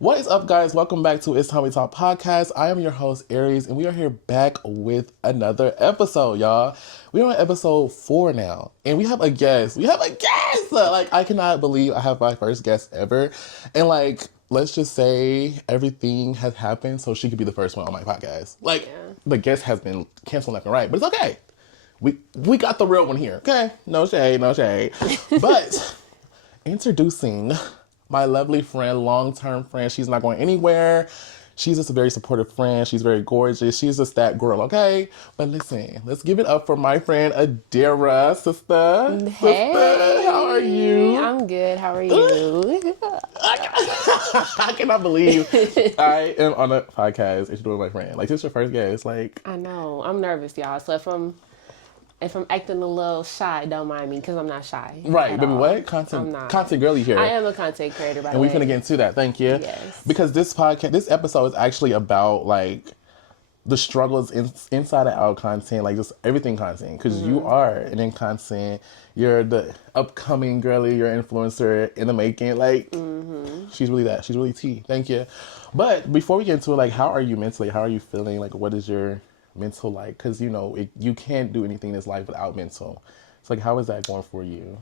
What is up, guys? Welcome back to It's Time We Talk podcast. I am your host, Aries, and we are here back with another episode, y'all. We're on episode 4 now, and we have a guest. Like, I cannot believe I have my first guest ever. And, like, let's just say everything has happened so she could be the first one on my podcast. Like, the guest has been canceled left and right, but it's okay. We got the real one here, okay? No shade. But introducing my lovely friend, long-term friend. She's not going anywhere. She's just a very supportive friend. She's very gorgeous. She's just that girl, okay? But listen, let's give it up for my friend Adira, sister. Hey. Sister, how are you? I'm good. How are you? I cannot believe I am on a podcast introducing my friend. Like, this is your first guest. Like, I know. I'm nervous, y'all. So if I'm acting a little shy, don't mind me because I'm not shy. right, baby, all. what? Content girly here. I am a content creator, by the and way. we're finna get into that. Thank you. Yes. Because this episode is actually about, like, the struggles inside of our content, like just everything content. Because you are an in content. You're the upcoming girly. You're an influencer in the making. Like, she's really that. She's really tea. Thank you. But before we get into it, like, how are you mentally? How are you feeling? Like, what is your mental like? Because, you know, you can't do anything in this life without mental. It's like, how is that going for you?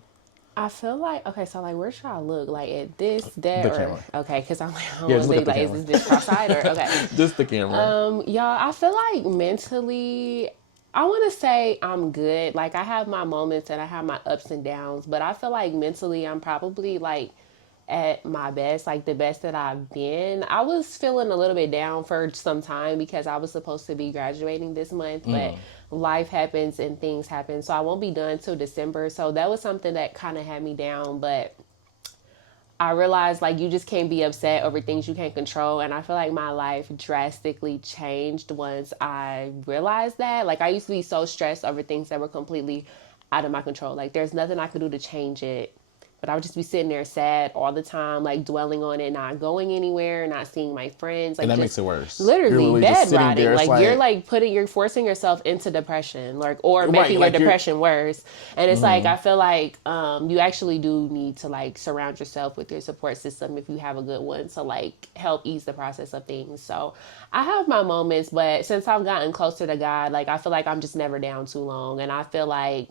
I feel like, okay, so, like, where should I look? Like, at this, that, The or... camera. Okay, because I'm like, I Yeah, want just to look be at the like, camera. is this bitch cross-eyed or... Okay. Just the camera. Y'all, I feel like mentally, I want to say I'm good. Like, I have my moments and I have my ups and downs, but I feel like mentally I'm probably, like, at my best, like the best that I've been. I was feeling a little bit down for some time because I was supposed to be graduating this month, but life happens and things happen. So I won't be done till December. So that was something that kind of had me down, but I realized, like, you just can't be upset over things you can't control. And I feel like my life drastically changed once I realized that. Like, I used to be so stressed over things that were completely out of my control. Like, there's nothing I could do to change it. But I would just be sitting there sad all the time, like, dwelling on it, not going anywhere, not seeing my friends. Like, and that just makes it worse. Literally bed rotting. There, Like, you're forcing yourself into depression, like, or making your depression worse. And it's like, I feel like you actually do need to, like, surround yourself with your support system if you have a good one to, like, help ease the process of things. So I have my moments, but since I've gotten closer to God, like, I feel like I'm just never down too long. And I feel like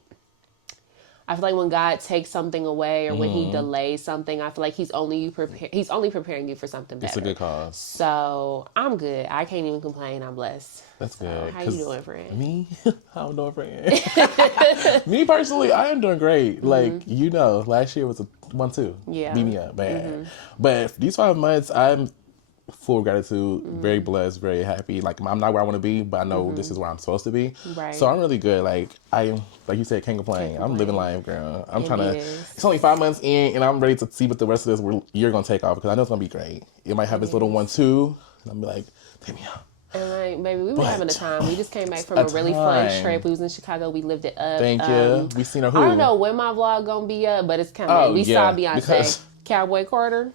when God takes something away or when he delays something, I feel like he's only preparing you for something better. It's a good cause. So I'm good. I can't even complain. I'm blessed. That's so, good. How you doing, friend? Me? How I'm doing, friend? Me personally, I am doing great. Like, you know, last year was a 1-2. Yeah. Beat me up, bad. But these 5 months, I'm full of gratitude, very blessed, very happy. Like, I'm not where I want to be, but I know this is where I'm supposed to be. Right. So I'm really good. Like, like you said, can't complain. I'm living life, girl. I'm trying to. is. It's only 5 months in, and I'm ready to see what the rest of this year gonna take off because I know it's gonna be great. It might have its little 1-2, and I'm be like, take me out. And like, baby, we were having a time. We just came back from a really fun trip. We was in Chicago. We lived it up. Thank you. We seen her. I don't know when my vlog gonna be up, but it's coming. We saw Beyonce. Because Cowboy Carter.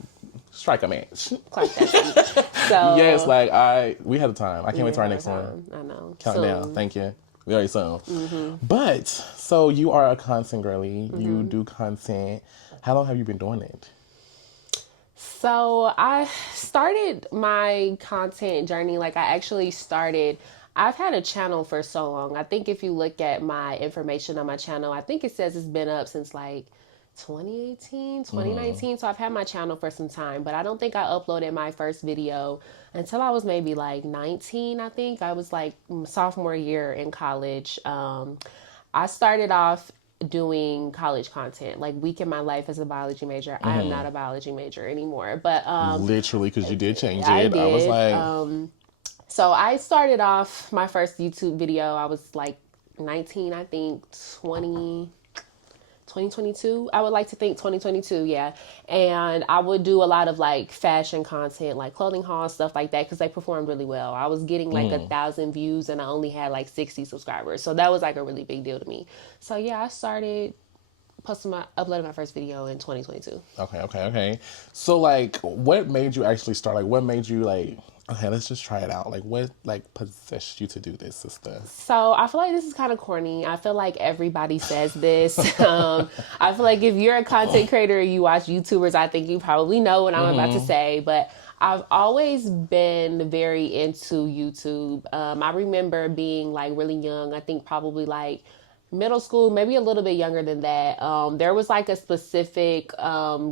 Strike a match. Clap that. So yes, like we had a time. I can't wait to our next one. I know. Count down. Thank you. Very soon. But so you are a content girly. You do content. How long have you been doing it? So I started my content journey. Like, I've had a channel for so long. I think if you look at my information on my channel, I think it says it's been up since like 2018, 2019. So I've had my channel for some time, but I don't think I uploaded my first video until I was maybe like 19. I think I was like sophomore year in college. I started off doing college content, like Week in My Life as a biology major. I am not a biology major anymore, but literally, because you did change it. I did. I was like, so I started off my first YouTube video. I was like 19, I think 2022. I would like to think 2022, yeah. And I would do a lot of like fashion content, like clothing hauls, stuff like that, because they performed really well. I was getting like 1,000 views and I only had like 60 subscribers. So that was like a really big deal to me. So yeah, I started uploading my first video in 2022. Okay. So like, what made you actually start? Like, what made you like, okay, let's just try it out. Like, what like possessed you to do this, sister? So I feel like this is kind of corny. I feel like everybody says this. I feel like if you're a content creator, you watch YouTubers, I think you probably know what I'm about to say. But I've always been very into YouTube. I remember being like really young. I think probably like middle school, maybe a little bit younger than that. There was like a specific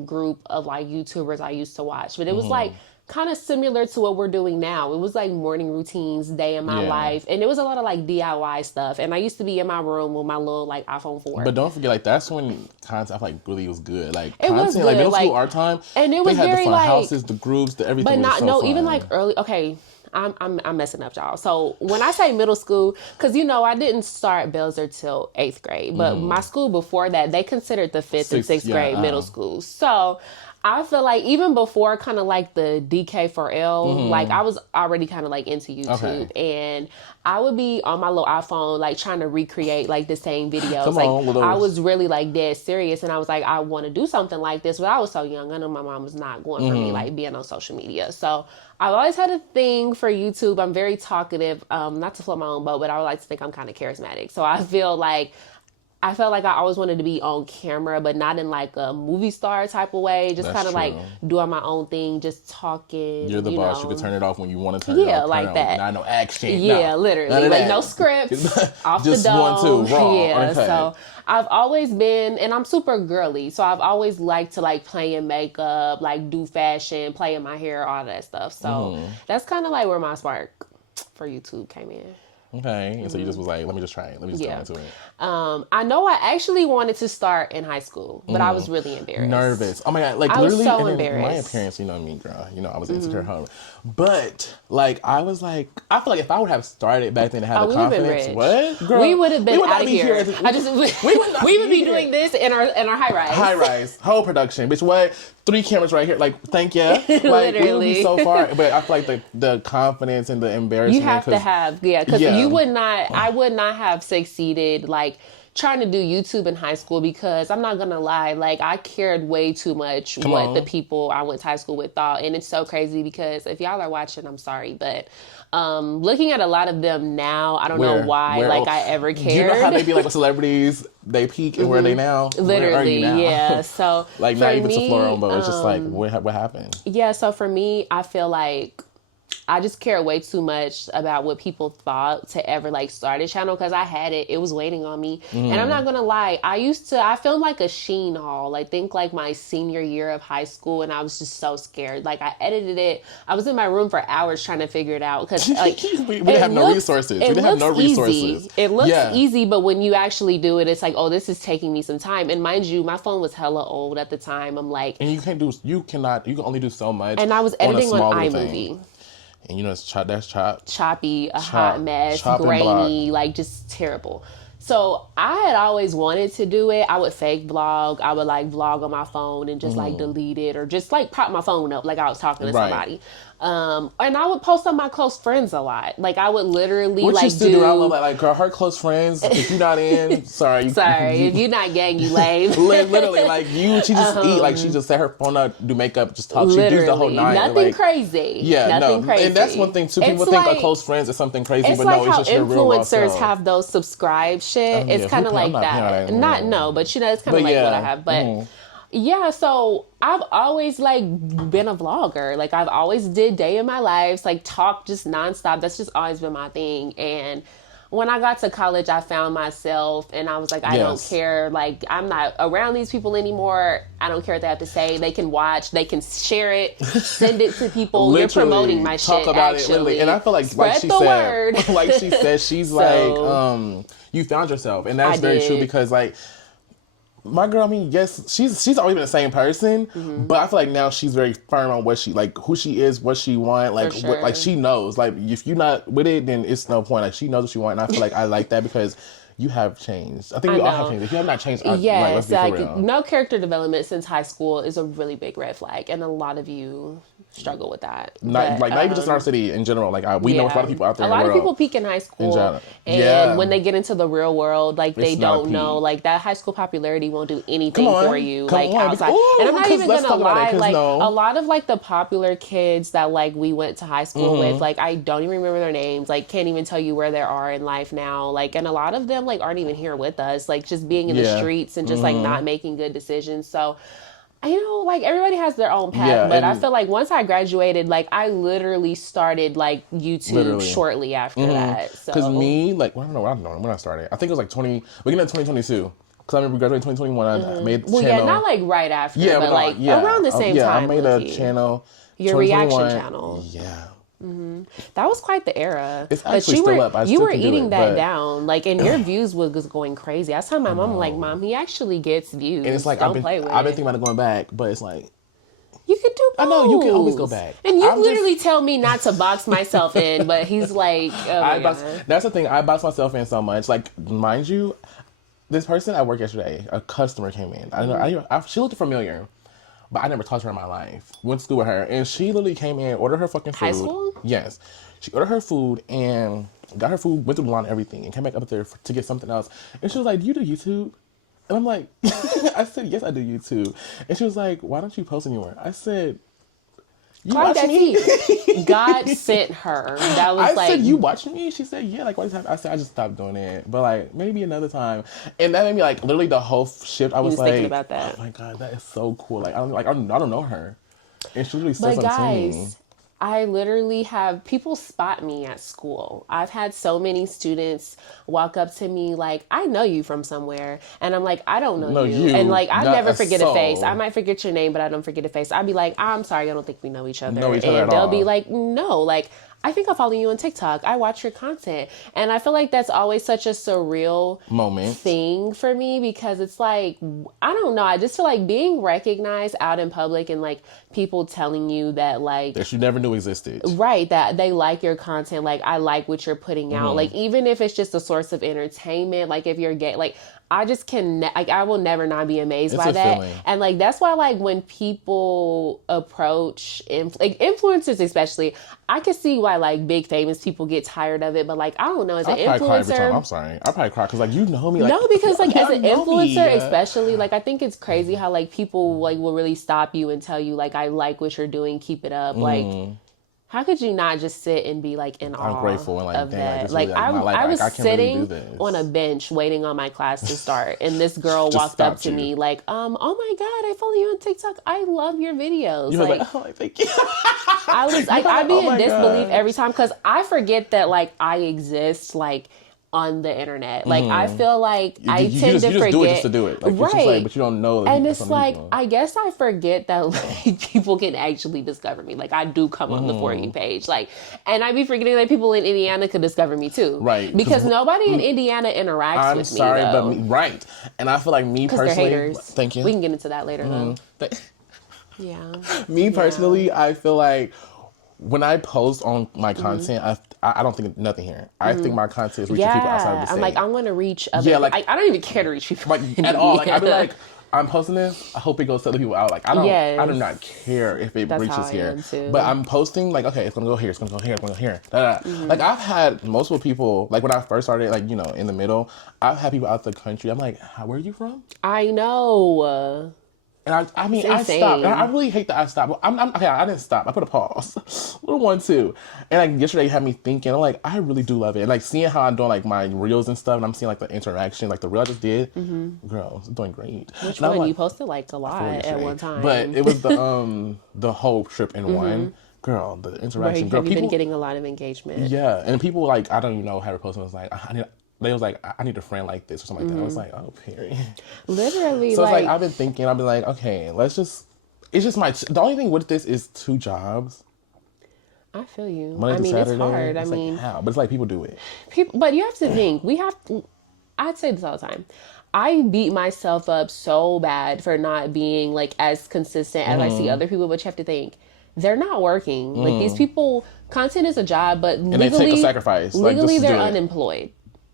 group of like YouTubers I used to watch, but it was like kind of similar to what we're doing now. It was like morning routines, day in my Yeah. life, and it was a lot of like DIY stuff. And I used to be in my room with my little like iPhone 4. But don't forget, like that's when content I feel like really was good. Like It was content, like good, middle school like- our time, and it they was had very, the fun like- houses, the groups, the everything. But was not so no, fun. even like early. Okay, I'm messing up, y'all. So when I say middle school, because I didn't start Belzer till 8th grade, but my school before that, they considered the 5th and 6th grade middle school. So I feel like even before kind of like the DK4L, like I was already kind of like into YouTube, and I would be on my little iPhone like trying to recreate like the same videos. Come like on, with I those. was really like dead serious, and I was like, I want to do something like this, but I was so young. I know my mom was not going for me like being on social media. So I've always had a thing for YouTube. I'm very talkative, not to float my own boat, but I would like to think I'm kind of charismatic. So I felt like I always wanted to be on camera, but not in like a movie star type of way. Just That's kind of like true. doing my own thing, just talking. You're the boss. You know. can turn it off when you want to turn it off. Yeah, Turn like it on. that. Not no action. Yeah, no. literally. None of Like that. no scripts, off Just the dome. 1, 2, raw, Yeah, uncut. so I've always been, and I'm super girly, so I've always liked to like play in makeup, like do fashion, play in my hair, all that stuff. So that's kind of like where my spark for YouTube came in. Okay, and so you just was like, let me just try it. Let me just go Yeah. into it. I know I actually wanted to start in high school, but I was really embarrassed. Nervous. Oh my god! Like I was literally, so and then my embarrassed. Mm-hmm. appearance. You know me, girl. You know I was insecure at home, but like I was like, I feel like if I would have started back then and had the we would've been confidence, rich. what? Girl, We would have been would not out of be here. we would not we would be here. doing this in our high rise. High rise, whole production, bitch. What? 3 cameras right here. Like, thank you. Like, we would Literally. be so far. But I feel like the confidence and the embarrassment. You have to 'cause- have, because Yeah. you would not, I would not have succeeded, like, trying to do YouTube in high school, because I'm not gonna lie, like, I cared way too much what on. the people I went to high school with thought. And it's so crazy, because if y'all are watching, I'm sorry, but looking at a lot of them now, I don't know why I ever cared. Do you know how they be like with celebrities? They peak and where are they now? Where are Literally, you now? yeah. So Like for not even me, to Florombo. It's just like what happened? yeah, so for me, I feel like I just care way too much about what people thought to ever like start a channel, because I had it. It was waiting on me. And I'm not going to lie. I filmed like a Sheen haul, I think like my senior year of high school. And I was just so scared. Like I edited it. I was in my room for hours trying to figure it out. Cause like we didn't have no resources. We didn't have no resources. Easy. It looks Yeah. easy, but when you actually do it, it's like, oh, this is taking me some time. And mind you, my phone was hella old at the time. I'm like, And you can only do so much. and I was on a editing small on little iMovie. thing. And you know, that's chopped. Choppy, a hot mess, chop and grainy, like just terrible. So I had always wanted to do it. I would fake vlog. I would like vlog on my phone and just like delete it, or just like prop my phone up like I was talking to Right. somebody. And I would post on my close friends a lot. Like I would literally What like you still do? I love that. Like, girl, her close friends. If you're not in, sorry. Sorry, if you're not gang, you lame. Literally, like she just eat. Like she just set her phone up, do makeup, just talk. She do the whole Literally, night. nothing like, crazy. Yeah, nothing no, crazy. and that's one thing too. People It's think like- a close friends is something crazy, It's but like no, it's how just your real raw influencers self. have those subscribe shit. Yeah, It's kind who of pay- I'm like not paying that. that Not anymore. no, but it's kind But of like yeah, what I have. But yeah, so I've always like been a vlogger. Like I've always did day in my life, like talk just nonstop. That's just always been my thing. And when I got to college, I found myself, and I was like, I don't Yes. care. Like I'm not around these people anymore. I don't care what they have to say. They can watch. They can share it. Send it to people. You're Literally, promoting my talk shit. about Actually, it, literally. And I feel like spread she the said, word. like she said, she's like, you found yourself, and that's I very true did. because like. My girl, I mean, yes, she's always been the same person, but I feel like now she's very firm on what she like, who she is, what she want, like, For what, like sure. she knows. Like, if you're not with it, then it's no point. Like, she knows what she wants, and I feel like I like that because you have changed. I think we all have know. changed. If you have not changed, like, let's Yes, be for like real. no character development since high school is a really big red flag, and a lot of you struggle with that. Not even just in our city in general. Like we know a lot of people out there. A in the lot of world. people peak in high school, general. and Yeah. when they get into the real world, like they It's not don't know, peak. like that high school popularity won't do anything Come on. for you, Come like on. outside. Ooh, and I'm not 'cause even let's gonna talk about it, lie, 'cause like no. a lot of like the popular kids that like we went to high school Mm-hmm. with, like I don't even remember their names, like can't even tell you where they are in life now, like, and a lot of them like aren't even here with us, like just being in the Yeah. streets and just like not making good decisions. So Like everybody has their own path, Yeah, but I and feel like once I graduated, like I literally started like YouTube literally. shortly after that. Because So me, like, well, I don't know when I started. I think it was like beginning of 2022. Because I remember graduating 2021. I made a well, yeah, not channel. like right after, Yeah, but no, like yeah. around the same Yeah, I time, made low a key. channel Your reaction 2021. channel. Yeah. That was quite the era. It's But actually still up. I you still were can do eating it. that But down. Like and your views was going crazy. I was telling my I mom, like, know. Mom, he actually gets And it's views. like Don't play with I've been it. thinking about it going back, but it's like You could do I know you can always go both. back. And you I'm literally just tell me not to box myself in, but he's like, oh my God. that's the thing. I box myself in so much. Like, mind you, this person at work yesterday, a customer came in. I know she looked familiar, but I never talked to her in my life. Went to school with her, and she literally came in, ordered her fucking food. High school? Yes, she ordered her food and got her food, went through the line and everything, and came back up there to get something else. And she was like, "Do you do YouTube?" And I'm like, I said, "Yes, I do YouTube." And she was like, "Why don't you post anymore?" I said, "You Clock watch that me?" tea. God sent her. That was I like, said, "You watch me?" She said, "Yeah." Like, what is happening? I said, "I just stopped doing it, but like maybe another time." And that made me like literally the whole shift. I was, was like, thinking about that. "Oh my God, that is so cool!" Like I don't know her, and she literally said but something to me. guys, I literally have people spot me at school. I've had so many students walk up to me like, I know you from somewhere. And I'm like, I don't know No, you. And like, I not never a forget a face. soul. I might forget your name, but I don't forget a face. I'd be like, I'm sorry, I don't think we know each other. Know each other And at they'll all. be like, no, like, I think I follow you on TikTok. I watch your content. And I feel like that's always such a surreal Moment. thing for me because it's like, I don't know. I just feel like being recognized out in public and like people telling you that like, That you never knew existed. right, that they like your content, like I like what you're putting out, like even if it's just a source of entertainment, like if you're gay, like I just can like I will never not be amazed It's by a that. feeling. And like that's why like when people approach like influencers especially, I can see why like big famous people get tired of it, but like I don't know, as an I probably cry every time. influencer, I'm sorry. I probably cry because like you know me. Like, no, because like as y'all an know me. influencer, especially, like I think it's crazy how like people like will really stop you and tell you like I like what you're doing, keep it up. Like, how could you not just sit and be like in awe I'm grateful and like of dang, that? this Like really, my life. I was I can really sitting do this. on a bench waiting on my class to start, and this girl Just walked up stopped to you. me like, oh my God, I follow you on TikTok. I love your videos. You was Like, like, oh, thank you. I was like, I'd be Oh in my disbelief God. every time because I forget that like I exist like on the internet. Like I feel like I you tend just, to you just forget. do it just to do it. Like, right. it's just like, but you don't know. And that's it's other like, people. I guess I forget that like people can actually discover me. Like I do come on the For You page. Like, and I be forgetting that people in Indiana could discover me too. Right, Because 'cause nobody in Indiana interacts I'm with sorry, me but though. right. And I feel like me Because they're personally. haters. Thank you. We can get into that later though. Th- Yeah. me personally, I feel like when I post on my content, I don't think nothing here. I think my content is reaching people outside of the Yeah. state. I'm like, I want to reach other. Yeah, like- I don't even care to reach people. like in at all. Like I'd be Indiana. like, I'm posting this. I hope it goes to other people out. Like I don't. Yes. I do not care if it That's reaches how I here. am, too. But I'm posting like, okay, it's gonna go here. It's gonna go here. It's gonna go here. Da, da, da. Like I've had multiple people. Like when I first started, like in the middle, I've had people out the country. I'm like, where are you from? I know. And I mean, It's I stopped. And insane. I really hate that I stopped. Well, I'm okay. I didn't stop. I put a pause. Little one too. And like yesterday, you had me thinking. I'm like, I really do love it. And like seeing how I'm doing like my reels and stuff, and I'm seeing like the interaction, like the reel I just did. Girl, it's doing great. Which And I'm one? like, You posted like a lot at yesterday. one time. But it was the whole trip in one. Girl, the interaction. Right, Girl, have you people. been getting a lot of engagement? Yeah, and people like I don't even know how to post. It was like they was like I need a friend like this or something like that. I was like, oh, period. Literally, So like, it's like I've been thinking. I've been like, okay, let's just. It's just the only thing with this is 2 jobs. I feel you. Monday I to mean, Saturday. it's hard. I It's like, mean, how? But it's like people do it. people, but you have to think. I'd say this all the time. I beat myself up so bad for not being like as consistent as I see other people, but you have to think they're not working. Like these people, content is a job, but And they take a sacrifice. Like, Legally, just to they're do it. unemployed.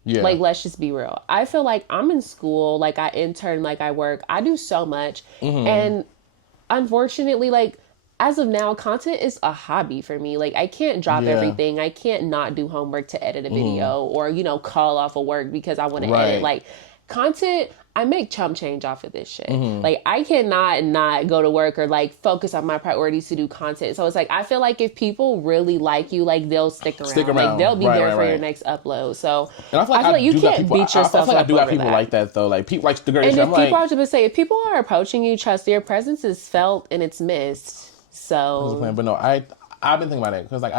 Yeah. Like, let's just be real. I feel like I'm in school, like I intern, like I work. I do so much. And unfortunately, like, as of now, content is a hobby for me. Like, I can't drop Yeah. everything. I can't not do homework to edit a video or, call off of work because I want to Right. edit. Like, content, I make chump change off of this shit. Like, I cannot not go to work or like focus on my priorities to do content. So it's like, I feel like if people really like you, like they'll stick around. Stick around. Like they'll be Right, there right, for your right. next upload. So And I feel like, you do got can't people, beat yourself I feel like I up do got over people that. like that though. Like people, like the greatest. And if I'm people, like, I was gonna say, if people are approaching you, trust your presence is felt and it's missed. So, but no, I've been thinking about it because like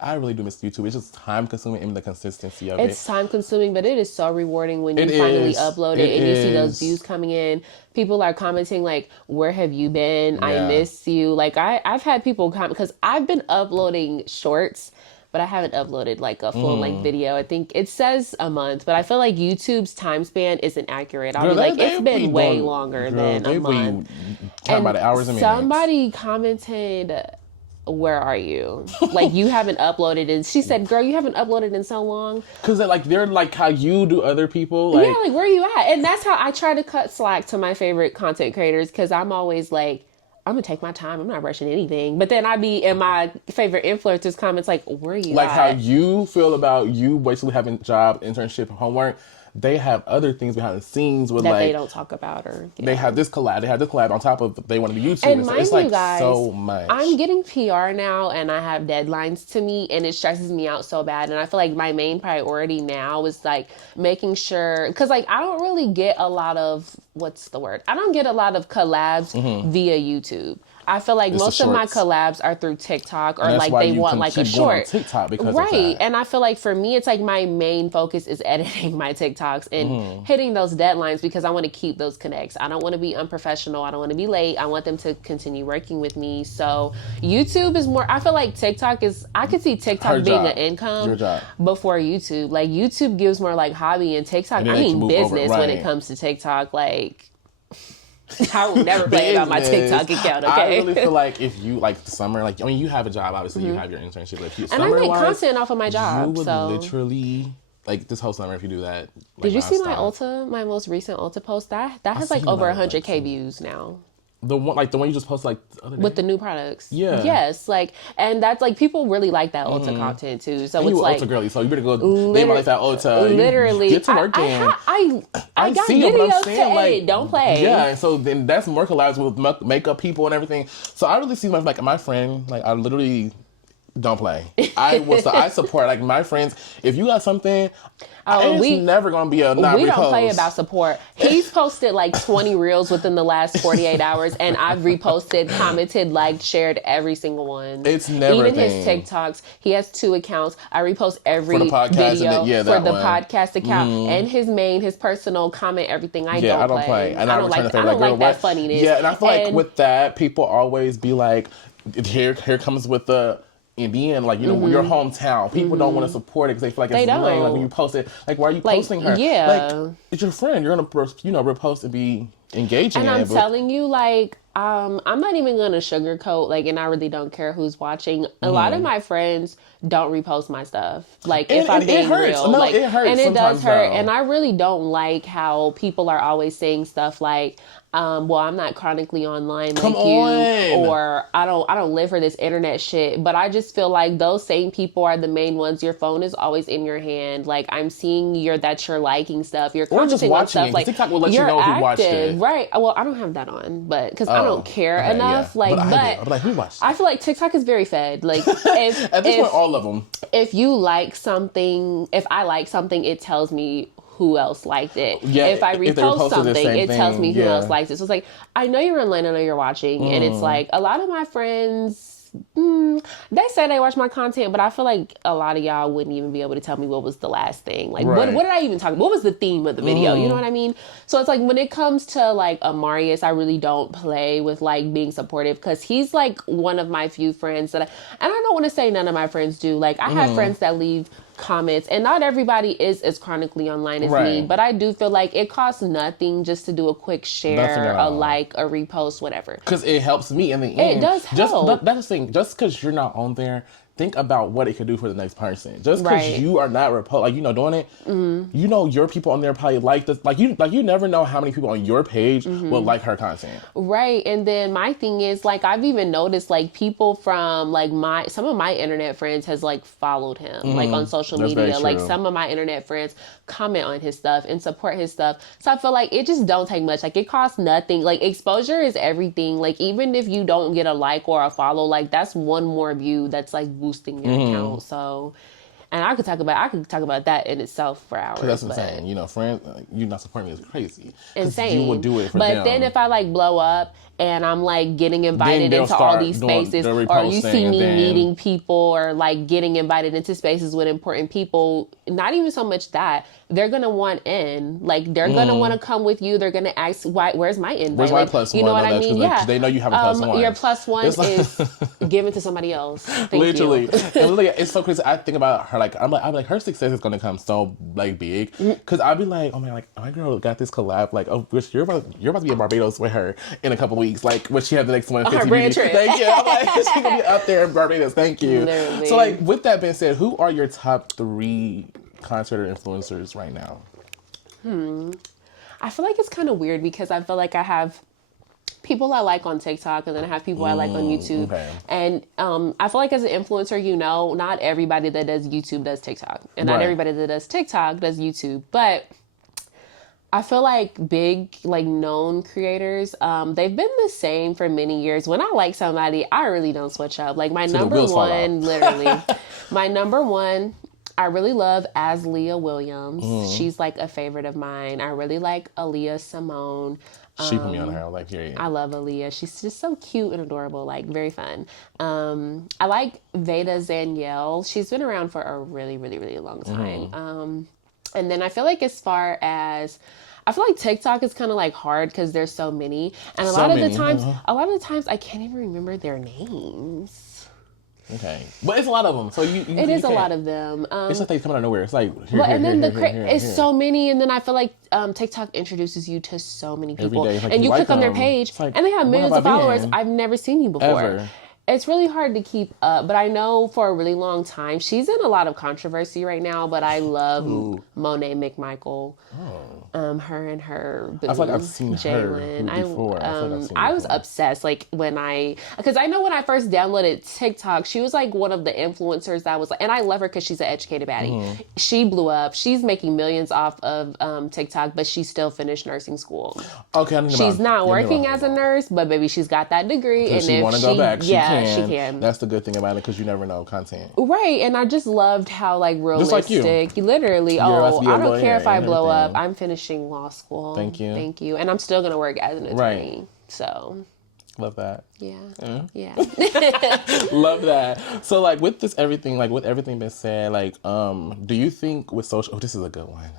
I really do miss YouTube. It's just time consuming and the consistency of it. it's time consuming, but it is so rewarding when you It finally is. upload It it and you see those is. views coming in. People are commenting like, "Where have you been? I Yeah. miss you." Like I've had people comment because I've been uploading shorts, but I haven't uploaded like a full length video. I think it says a month, but I feel like YouTube's time span isn't accurate. I'll Girl, be like, they it's be been way doing- longer girl, than they a be month. talking about the hours and minutes. Somebody commented, "Where are you? Like you haven't uploaded." And she said, "Girl, you haven't uploaded in so long." Because they're like how you do other people. Like, Yeah, like where are you at? And that's how I try to cut slack to my favorite content creators because I'm always like, I'm gonna take my time. I'm not rushing anything. But then I be in my favorite influencers comments like, where are you like at? how you feel about you basically having job, internship, homework. They have other things behind the scenes with that like they don't talk about or they have this collab. They have this collab on top of they want to be YouTube. And It's, mind it's like you guys, so much. I'm getting PR now and I have deadlines to meet and it stresses me out so bad. And I feel like my main priority now is like making sure, because like I don't really get a lot of, I don't get a lot of collabs via YouTube. I feel like It's the most of my shorts. collabs are through TikTok or And that's like why they you want can like a keep going on short. TikTok because of right. that. And I feel like for me, it's like my main focus is editing my TikToks and hitting those deadlines because I want to keep those connects. I don't want to be unprofessional. I don't want to be late. I want them to continue working with me. So YouTube is more, I feel like TikTok is, I could see TikTok Her being job. an income Your job. before YouTube. Like YouTube gives more like hobby and TikTok, And I then they mean can move over, business when it right. comes to TikTok. Like, I will never play about my Business. TikTok account, okay? I really feel like if you like the summer, like I mean, you have a job. Obviously, you have your internship. But if you, and I make summer-wise, content off of my job, you would so. literally like this whole summer if you do that. Like, Did you see my nonstop. my most recent Ulta post? That has like seen over about it, 100K views now. The one you just posted like the other day. With the new products. Yeah. Yes, like, and that's like, people really like that Ulta content too. So And it's you like, Ulta girly, so you better go live my life at Ulta. literally, you get to work then. I got see it, but I'm videos saying, to like, edit. Don't play. Yeah, and so then that's more collabs with makeup people and everything. So I really see my friend, like I literally don't play. I support like my friends. If you got something, it's never gonna be a not We don't repost. play about support. He's posted like 20 reels within the last 48 hours, and I've reposted, commented, liked, shared every single one. It's never even a thing. his TikToks. He has 2 accounts. I repost every For the podcast video and for that the one. podcast account and his personal, comment everything. I Yeah, don't I don't play. And I don't like girl, that what? funniness. Yeah, and I feel like And- with that, people always be like, here comes with the. In the end, like, you know, your hometown, people don't want to support it because they feel like it's lame. Like, don't. when you post it, like, why are you Like, posting her? yeah. Like, it's your friend. You're going to, repost and be engaging And in I'm it. But telling you, like, I'm not even gonna sugarcoat, like, and I really don't care who's watching. A lot of my friends don't repost my stuff. Like, if I'm it being hurts. real, No, like, it hurts and it does sometimes, hurt. though. And I really don't like how people are always saying stuff like, well, I'm not chronically online Come like you, on. or I don't live for this internet shit. But I just feel like those same people are the main ones. Your phone is always in your hand. Like, I'm seeing that you're liking stuff. You're Or just commenting on watching stuff. it. Like, TikTok will let you you're know who watched active, it. right? Well, I don't have that on, but because I don't care okay, enough. yeah. Like, But I do. but I'm like, who watched I feel like TikTok is very fed. Like, if At this point, all of them. if you like something, if I like something, it tells me who else liked it. Yeah, if I if they repost reposted the something, same it tells me thing, who yeah. else likes it. So it's like, I know you're online, I know you're watching, and it's like a lot of my friends, they say they watch my content, but I feel like a lot of y'all wouldn't even be able to tell me what was the last thing. Like, Right. what did I even talk about? What was the theme of the video? You know what I mean? So it's like, when it comes to like Amarius, I really don't play with like being supportive because he's like one of my few friends and I don't want to say none of my friends do. Like, I have friends that leave comments, and not everybody is as chronically online as me, Right. but I do feel like it costs nothing just to do a quick Nothing share, at a all. like, a repost, whatever. Because it helps me in the end. does help. That's the thing. Just because you're not on there think about what it could do for the next person. Just because Right. you are not doing it, you know your people on there probably like this. You never know how many people on your page will like her content. Right. And then my thing is, like, I've even noticed, like, people from, like, some of my internet friends has, like, followed him, like, on social That's very media. Like, true. some of my internet friends comment on his stuff and support his stuff. So I feel like it just don't take much. Like, it costs nothing. Like, exposure is everything. Like, even if you don't get a like or a follow, like, that's one more view that's, like, boosting your account. So... And I could talk about that in itself for hours. That's what I'm saying. You know, friends, you not supporting me is crazy. 'Cause Insane. You would do it for but them. then if I like blow up and I'm like getting invited they'll into all start these doing spaces, the or you reposting see and me then- meeting people or like getting invited into spaces with important people, not even so much that they're gonna want in. Like they're gonna want to come with you. They're gonna ask, "Why? Where's my invite? Where's my Like, plus you know one? what No, I that's mean? 'cause, like, Yeah, they know you have a plus one. Your plus one It's like- is given to somebody else. Thank Literally, you. and literally, it's so crazy. I think about her like I'm like her success is gonna come so like big because I'd be like, oh my girl got this collab, like, oh, which you're about to be in Barbados with her in a couple weeks, like when she had the next one. Her brand trip. Thank you. I'm like, she's gonna be up there in Barbados. Thank you. Literally. So like with that being said, who are your top 3 concert or influencers right now? I feel like it's kind of weird because I feel like I have people I like on TikTok and then I have people I like on YouTube. Okay. And I feel like as an influencer, you know, not everybody that does YouTube does TikTok. And not Right. everybody that does TikTok does YouTube. But I feel like big, like known creators, they've been the same for many years. When I like somebody, I really don't switch up. Like my the number wheels fall one, literally, my number one, I really love Asleah Williams. She's like a favorite of mine. I really like Aaliyah Simone. She put me on her. I was like, period. I love Aaliyah. She's just so cute and adorable, like very fun. I like Veda Zaniel. She's been around for a really, really, really long time. And then I feel like as far as I feel like TikTok is kind of like hard because there's so many, and a lot of the times I can't even remember their names. Okay, but it's a lot of them. So It is a lot of them. It's like they come out of nowhere. It's like here, But and then here. so many, and then I feel like TikTok introduces you to so many people, day, it's like and you you like click on their them. page, It's like, and they have what millions have of I followers. been? I've never seen you before. Ever. It's really hard to keep up, but I know for a really long time she's in a lot of controversy right now. But I love Monet McMichael. Her and her boo, I feel like I've seen her Jalen. before. I feel like I've seen I was before. obsessed because I know when I first downloaded TikTok, she was like one of the influencers that was like, and I love her because she's an educated baddie. She blew up. She's making millions off of TikTok, but she still finished nursing school. Okay, I need to She's not yeah, I need to working know as a about nurse, but baby, she's got that degree. it. And If she if want to go back, she can. can. That's the good thing about it because you never know content. Right, and I just loved how like Just like realistic. you. Literally, about to be a I don't lawyer care if I and blow up. everything. I'm finishing law school. Thank you. Thank you, and I'm still gonna work as an attorney. Right. So Love that. yeah, yeah. Love that. So like with everything been said, like do you think with social? Oh, this is a good one.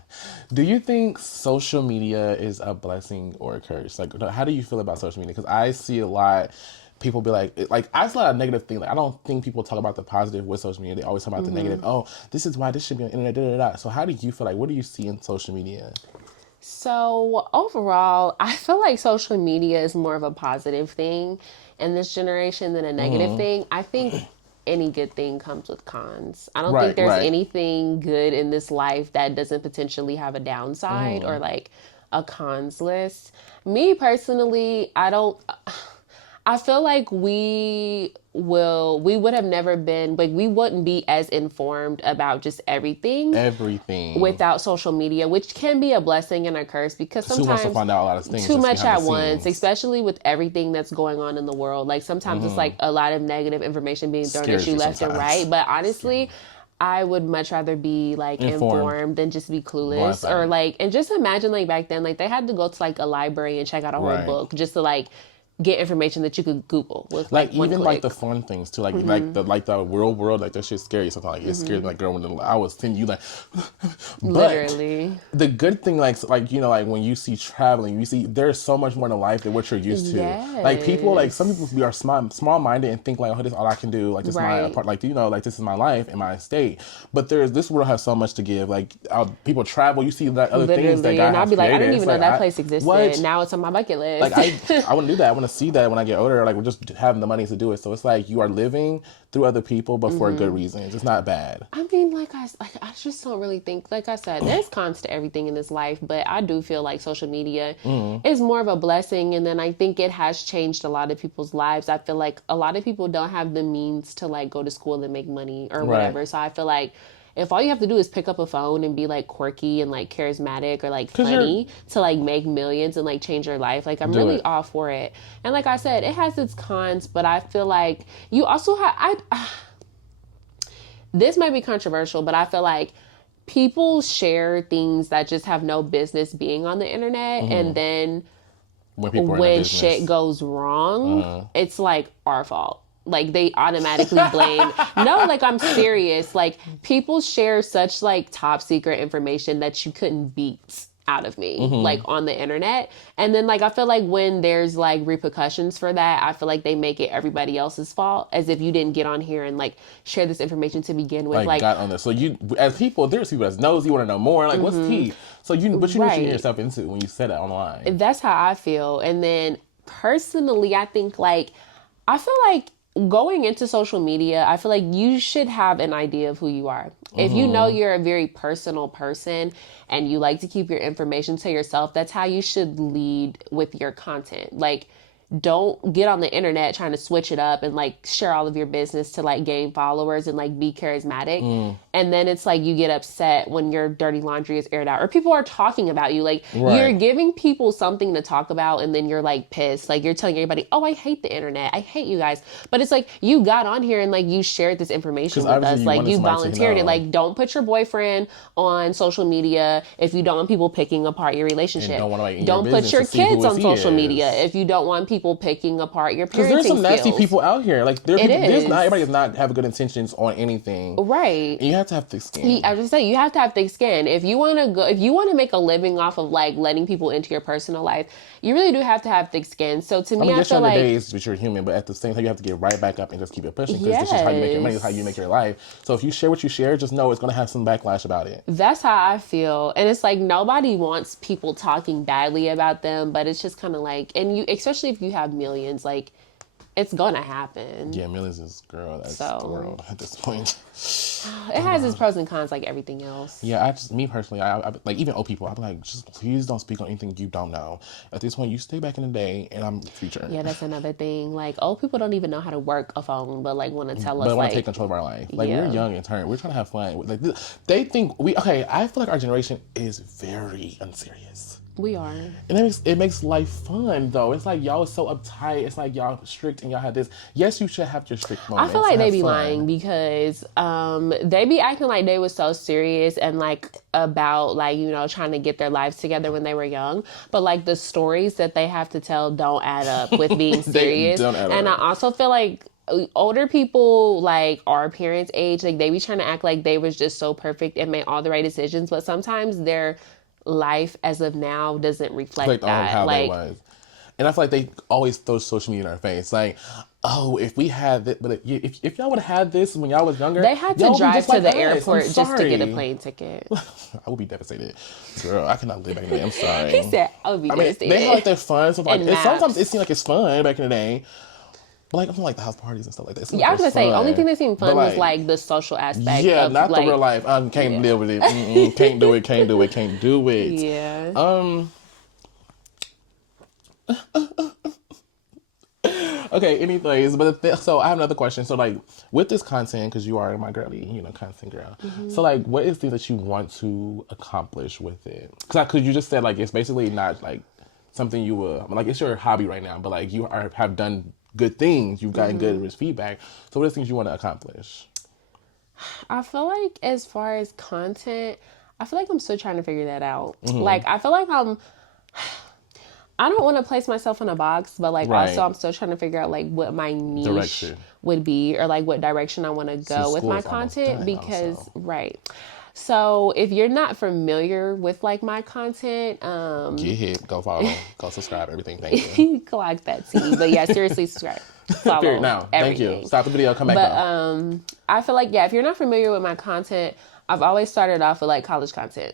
Do you think social media is a blessing or a curse? Like, how do you feel about social media? Because I see a lot. People be like I see a lot of negative things. Like, I don't think people talk about the positive with social media. They always talk about the negative. Oh, this is why this should be on the internet. Da, da, da. So how do you feel? Like, what do you see in social media? So overall, I feel like social media is more of a positive thing in this generation than a negative thing. I think any good thing comes with cons. I don't think there's anything good in this life that doesn't potentially have a downside or like a cons list. Me personally, I feel like we would have never been, like, we wouldn't be as informed about just everything without social media, which can be a blessing and a curse because sometimes too much to find out a lot of things too just much behind at the once, scenes. especially with everything that's going on in the world. Like sometimes it's like a lot of negative information being thrown Scares at you you left and sometimes. right. But honestly, I would much rather be like informed than just be clueless Blindsided. or like, and just imagine like back then, like they had to go to like a library and check out a whole book just to like get information that you could Google with like one even click. like the fun things too, like the real world, like that shit's scary sometimes. Like it scared like girl when I was 10, you like but Literally. the good thing like you know, like when you see traveling, you see there's so much more to life than what you're used to. Like people, like some people are small minded and think like, oh, this is all I can do, like this is my part, like, you know, like this is my life and my estate. But this world has so much to give. Like people travel, you see like other things that God and I'll has be like, I created. didn't It's even know like, that place existed. what? Now it's on my bucket list. Like I want to do that. I want to to see that when I get older, like we're just having the money to do it. So it's like you are living through other people, but for good reasons. It's not bad. I mean, I just don't really think, like I said, there's cons to everything in this life, but I do feel like social media is more of a blessing. And then I think it has changed a lot of people's lives. I feel like a lot of people don't have the means to like go to school and make money or whatever. So I feel like if all you have to do is pick up a phone and be like quirky and like charismatic or like funny to like make millions and like change your life, like I'm really all for it. And like I said, it has its cons, but I feel like you also have, this might be controversial, but I feel like people share things that just have no business being on the internet. And then when shit goes wrong, it's like our fault. Like they automatically blame. No, like I'm serious. Like people share such like top secret information that you couldn't beat out of me, like on the internet. And then like I feel like when there's like repercussions for that, I feel like they make it everybody else's fault, as if you didn't get on here and like share this information to begin with. Like got on this. So you, as people, there's people that knows you want to know more. Like what's tea? So you, what you need to get yourself into when you said it online. That's how I feel. And then personally, I think like I feel like going into social media, I feel like you should have an idea of who you are. If you know you're a very personal person and you like to keep your information to yourself, that's how you should lead with your content. Like, don't get on the internet trying to switch it up and like share all of your business to like gain followers and like be charismatic. And then it's like you get upset when your dirty laundry is aired out or people are talking about you. Like you're giving people something to talk about and then you're like pissed. Like you're telling everybody, oh, I hate the internet. I hate you guys. But it's like you got on here and like you shared this information with us. Like you volunteered it. Like don't put your boyfriend on social media if you don't want people picking apart your relationship. Don't put your kids on social media if you don't want people picking apart your parenting skills. Because there's some nasty people out here. Like there's not everybody does not have good intentions on anything. Right. And you have to have thick skin. I was just saying you have to have thick skin. If you want to make a living off of like letting people into your personal life, you really do have to have thick skin. So to me, I feel like days that you're human, but at the same time you have to get right back up and just keep it pushing, because this is how you make your money, this is how you make your life. So if you share what you share, just know it's going to have some backlash about it. That's how I feel. And it's like nobody wants people talking badly about them, but it's just kind of like, and you, especially if you have millions, like it's gonna happen. Yeah, millions is, girl, that's the world at this point. It has its pros and cons like everything else. Yeah, me personally, I like even old people, I'm like, just please don't speak on anything you don't know. At this point, you stay back in the day and I'm future. Yeah, that's another thing. Like old people don't even know how to work a phone, but like want to tell us, but want like, to take control of our life. Like we're young and turn. We're trying to have fun. Like they think I feel like our generation is very unserious. We are. And it makes life fun, though. It's like y'all are so uptight. It's like y'all strict and y'all have this. Yes, you should have your strict moments. I feel like they be lying because they be acting like they was so serious and like about like, you know, trying to get their lives together when they were young. But like the stories that they have to tell don't add up with being serious. And I also feel like older people, like our parents' age, like they be trying to act like they was just so perfect and made all the right decisions. But sometimes their life as of now doesn't reflect that. How like, that was. And I feel like they always throw social media in our face. Like, oh, if we had it, but if y'all would have had this when y'all was younger, they had to drive to the airport just to get a plane ticket. I would be devastated. Girl, I cannot live back in the day. I'm sorry. He said, I would be devastated. They have like their fun. So like, sometimes it seems like it's fun back in the day. But like, I'm like the house parties and stuff like that. Yeah, I was gonna say, only thing that seemed fun was like the social aspect. Yeah, of, not like, the real life. I can't live with it. Can't do it. Can't do it. Can't do it. Yeah. Okay. Anyways, but so I have another question. So like, with this content, because you are my girly, you know, content girl. So like, what is things that you want to accomplish with it? Because you just said like it's basically not like something you will like. It's your hobby right now, but like you have done good things. You've gotten good feedback. So what are things you want to accomplish? I feel like as far as content, I feel like I'm still trying to figure that out. Like, I feel like I don't want to place myself in a box, but like also I'm still trying to figure out like what my niche would be, or like what direction I want to go with my content, because So if you're not familiar with like my content, get hit, go follow, go subscribe, everything. Thank you. Clock that tea. But yeah, seriously subscribe. Follow now. Everything. Thank you. Stop the video, come back. But I feel like if you're not familiar with my content, I've always started off with like college content.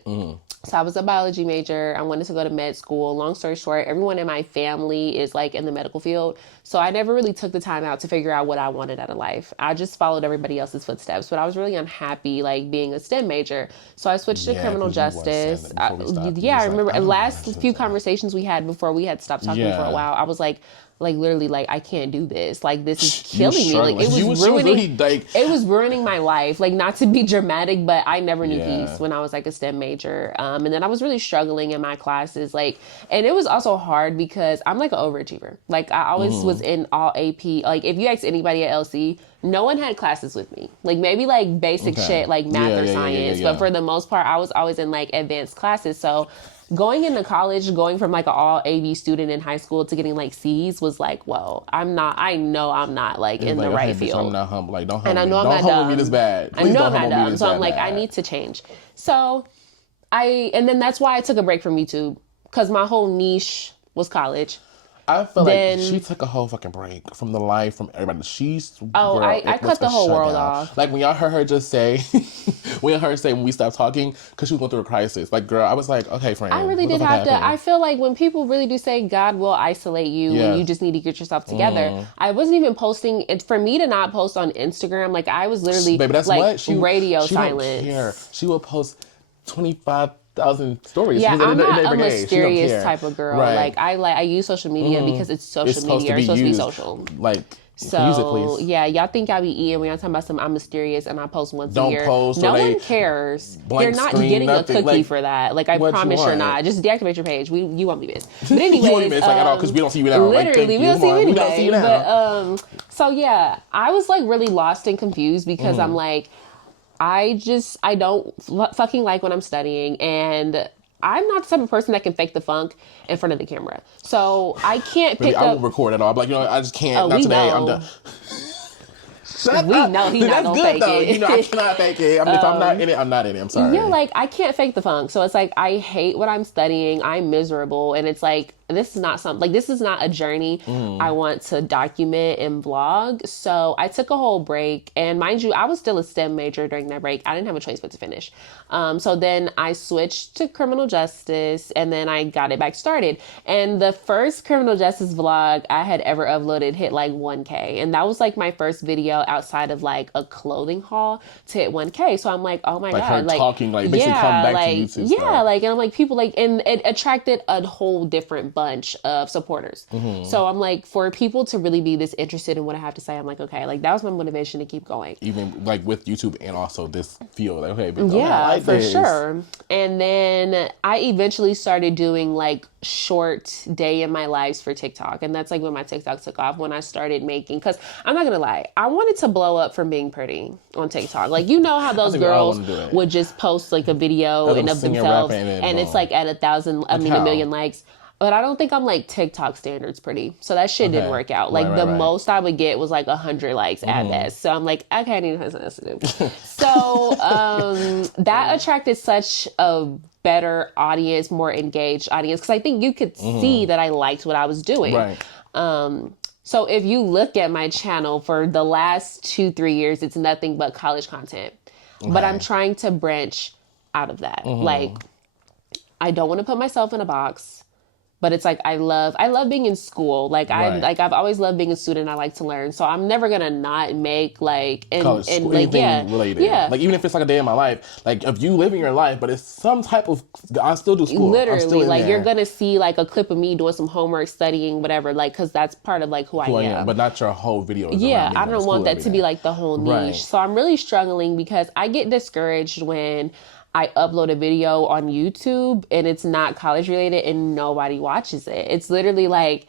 So I was a biology major. I wanted to go to med school. Long story short, everyone in my family is like in the medical field. So I never really took the time out to figure out what I wanted out of life. I just followed everybody else's footsteps, but I was really unhappy like being a STEM major. So I switched to Yeah, criminal because you were saying justice. that before we stopped. You Yeah, I was like, remember I the don't know last what few to say. conversations we had before we had stopped talking for a Yeah. while. I was like literally like I can't do this. Like this is You was killing me. Like struggling. it was She was ruining really, like... it was ruining my life. Like not to be dramatic, but I never knew Yeah. peace when I was like a STEM major. And then I was really struggling in my classes. Like, and it was also hard because I'm like an overachiever. Like I always was in all AP. Like if you ask anybody at LC, no one had classes with me. Like maybe like basic Okay. shit like math Yeah, or yeah, yeah, science. yeah. But for the most part, I was always in like advanced classes. So going into college, going from like an all AB student in high school to getting like C's was like, whoa, I know I'm not like in the right bitch, field. I'm not humble. Like, don't humble And I me. know I'm Don't not humble dumb. me this bad. I Please know don't I'm not humble me dumb. this So I'm bad. like, I need to change. So and then that's why I took a break from YouTube because my whole niche was college. I feel Then- like she took a whole fucking break from the life, from everybody. I it cut was the a whole world shutdown. off. Like when y'all heard her just say, when we stopped talking, because she was going through a crisis. Like, girl, I was like, okay, friend. I really what the did fuck have to. happened? I feel like when people really do say God will isolate you Yeah. and you just need to get yourself together, I wasn't even posting. For me to not post on Instagram, like I was literally Baby, that's like what radio she silence. Don't care. She will post 25,000 stories. Yeah, Because I'm it not never a gave. She don't mysterious care. type of girl. Right. I use social media because it's social It's supposed media. to be It's supposed used. to be social. Like, So use it, please. yeah, y'all think I be eating when y'all talking about some I'm mysterious and I post once Don't a year. post, or No they one cares. blank You're not screen, getting nothing. a cookie Like, for that. Like I what you promise you're want? not. Just deactivate your page. You won't be missed. But anyways, You won't even miss like at all because we don't see you now. Like, literally, thank we you. don't see you Come on, anyway. we don't see you now. But so yeah, I was like really lost and confused because I'm like, I don't fucking like when I'm studying, and I'm not the type of person that can fake the funk in front of the camera. So I can't Baby, pick I up. won't record at all. I'm like, I just can't. Oh, Not we today. know. I'm done. Shut We up. know he not That's gonna good fake though. it. I cannot fake it. If I'm not in it, I'm not in it. I'm sorry. Yeah, like I can't fake the funk. So it's like I hate what I'm studying. I'm miserable, and it's like this is not something like this is not a journey I want to document and vlog. So I took a whole break, and mind you, I was still a STEM major during that break. I didn't have a choice but to finish. So then I switched to criminal justice, and then I got it back started. And the first criminal justice vlog I had ever uploaded hit like 1K, and that was like my first video outside of like a clothing haul to hit 1K. So I'm like, oh my Like god, her like talking, like basically come back like, to YouTube. yeah, stuff. like, and I'm like people like, and it attracted a whole different bunch of supporters. So I'm like, for people to really be this interested in what I have to say, I'm like, okay, like that was my motivation to keep going. Even like with YouTube and also this field. Like, okay, but Yeah, I like for this. sure. And then I eventually started doing like short day in my lives for TikTok. And that's like when my TikTok took off, when I started making, because I'm not going to lie, I wanted to blow up from being pretty on TikTok. Like, you know how those think we all girls wanna do it. would just post like a video them and of singing, themselves rapping, and and it's boom. like at a how? million likes. But I don't think I'm like TikTok standards pretty. So that shit didn't Okay. work out. Like Right, the right. most I would get was like 100 likes at best. So I'm like, okay, I need something else to do. So that attracted such a better audience, more engaged audience. Because I think you could see that I liked what I was doing. Right. So if you look at my channel for the last 2-3 years, it's nothing but college content. But I'm trying to branch out of that. Like, I don't want to put myself in a box, but it's like I love being in school. Like Right. I've always loved being a student. I like to learn. So I'm never gonna not make like College and school, like anything related. yeah. Like even if it's like a day in my life, like if you living your life, but it's some type of, I still do school. I'm still Literally, in like there. you're gonna see like a clip of me doing some homework, studying, whatever. Like, cause that's part of like who I am. But not your whole video. is Yeah, around me I going don't school want that every to day. be like the whole niche. Right. So I'm really struggling because I get discouraged when I upload a video on YouTube and it's not college related and nobody watches it. It's literally like,